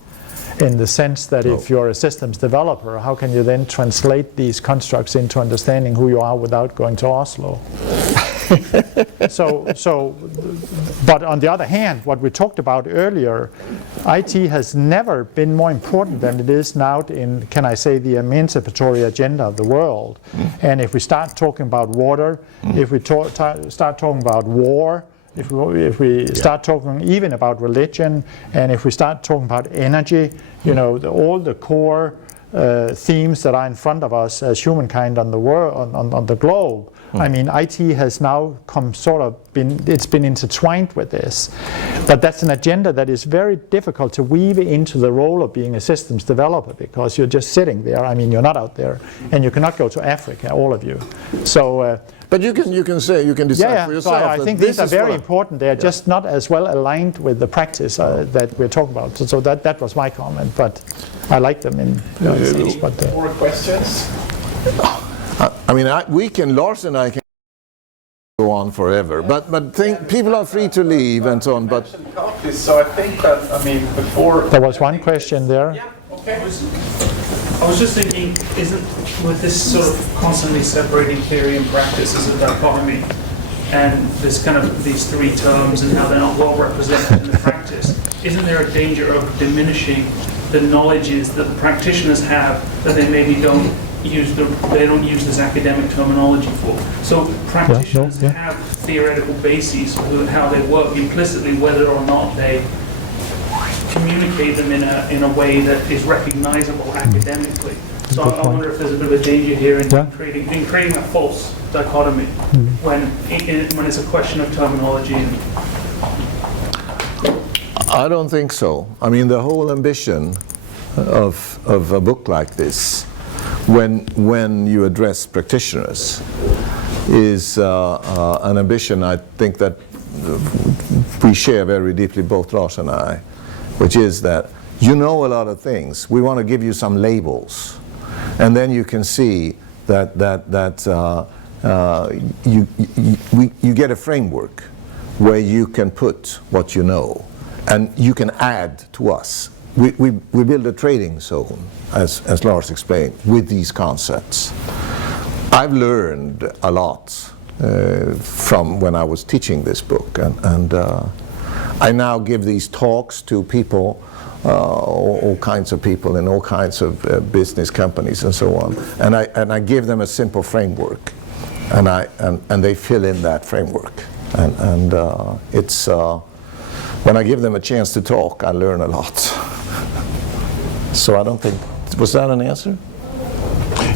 in the sense that if you're a systems developer, how can you then translate these constructs into understanding who you are without going to Oslo? But on the other hand, what we talked about earlier, IT has never been more important than it is now in, can I say, the emancipatory agenda of the world. And if we start talking about water, if we start talking about war, if we start talking even about religion, and if we start talking about energy, you know, all the core themes that are in front of us as humankind on the world, on the globe. I mean, IT has now it's been intertwined with this. But that's an agenda that is very difficult to weave into the role of being a systems developer, because you're just sitting there. I mean, you're not out there, and you cannot go to Africa, all of you. So. But you can decide for yourself. So I think these are very important. They are just not as well aligned with the practice that we're talking about. So that was my comment, but I like them in. More questions? I mean, Lars and I can go on forever, but people are free to leave and so on. But so I think that, I mean, before there was one question there. Yeah. Okay. I was just thinking, with this sort of constantly separating theory and practice as a dichotomy, and this kind of these three terms and how they're not well represented in the practice, isn't there a danger of diminishing the knowledges that the practitioners have that they maybe don't use this academic terminology for? So practitioners have theoretical bases for how they work implicitly, whether or not they communicate them in a way that is recognizable academically. So I wonder if there's a bit of a danger here in creating a false dichotomy when it's a question of terminology. I don't think so. I mean, the whole ambition of a book like this, when you address practitioners, is an ambition I think that we share very deeply, both Lars and I, which is that you know a lot of things. We want to give you some labels, and then you can see that you get a framework where you can put what you know, and you can add to us. We build a trading zone, as Lars explained, with these concepts. I've learned a lot from when I was teaching this book, and I now give these talks to people, all kinds of people in all kinds of business companies and so on, and I give them a simple framework, and they fill in that framework, and it's when I give them a chance to talk, I learn a lot. So I don't think, was that an answer?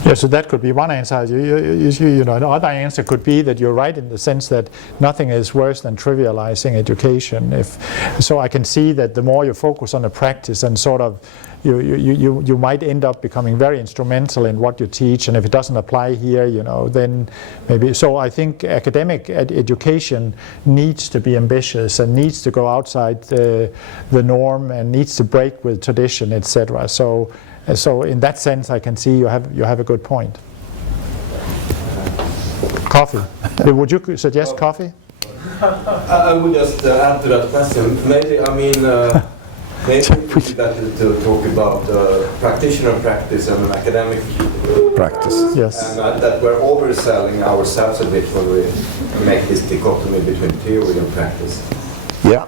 Yeah, so that could be one answer. You know, another answer could be that you're right in the sense that nothing is worse than trivializing education. So I can see that the more you focus on the practice and sort of you might end up becoming very instrumental in what you teach, and if it doesn't apply here, you know, then maybe. So I think academic education needs to be ambitious and needs to go outside the norm and needs to break with tradition, etc. So in that sense, I can see you have a good point. Coffee. Would you suggest coffee? I would just add to that question. Maybe, I mean, Maybe it would be better to talk about practitioner practice and an academic Practice. Yes. And that we're overselling ourselves a bit when we make this dichotomy between theory and practice. Yeah.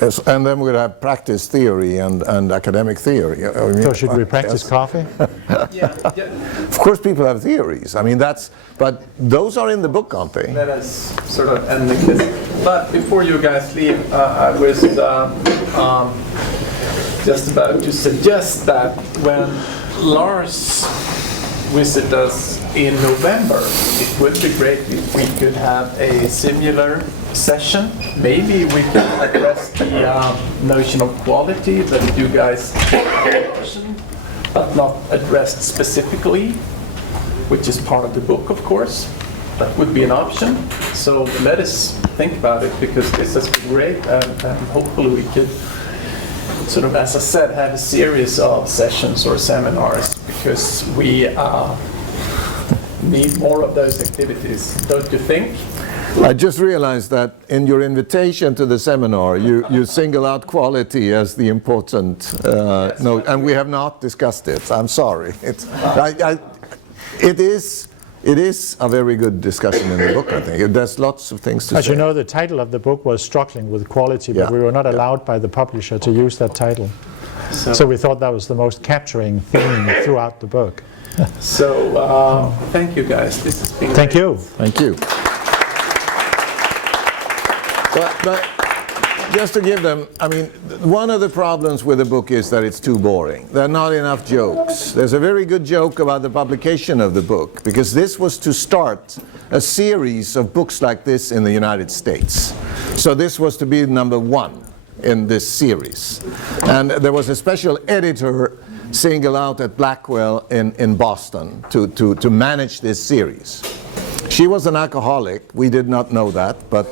Yes, and then we'll have practice theory and academic theory. I mean, So should we practice coffee? Of course, people have theories. I mean, but those are in the book, aren't they? Let us sort of end this. But before you guys leave, I was just about to suggest that when Lars visits us in November, it would be great if we could have a similar session. Maybe we can address the notion of quality that you guys mentioned, but not addressed specifically, which is part of the book, of course. That would be an option. So let us think about it, because this has been great, and hopefully we could sort of, as I said, have a series of sessions or seminars, because we need more of those activities, don't you think? I just realized that in your invitation to the seminar, you single out quality as the important note, and we have not discussed it. I'm sorry. It is a very good discussion in the book, I think. There's lots of things to say. As you know, the title of the book was Struggling with Quality, but we were not allowed by the publisher to use that title. So we thought that was the most capturing theme throughout the book. So thank you, guys. This has been Thank great. you. Thank you. But just to give them, I mean, one of the problems with the book is that it's too boring. There are not enough jokes. There's a very good joke about the publication of the book, because this was to start a series of books like this in the United States. So this was to be number one in this series. And there was a special editor singled out at Blackwell in Boston to manage this series. She was an alcoholic. We did not know that, but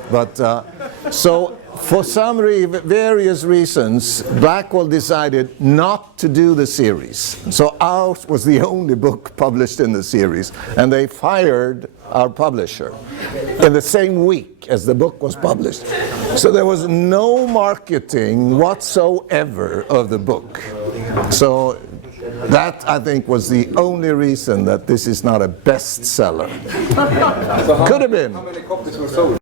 so for some various reasons, Blackwell decided not to do the series. So ours was the only book published in the series, and they fired our publisher in the same week as the book was published. So there was no marketing whatsoever of the book. So that, I think, was the only reason that this is not a bestseller. Could have been. How many copies were sold?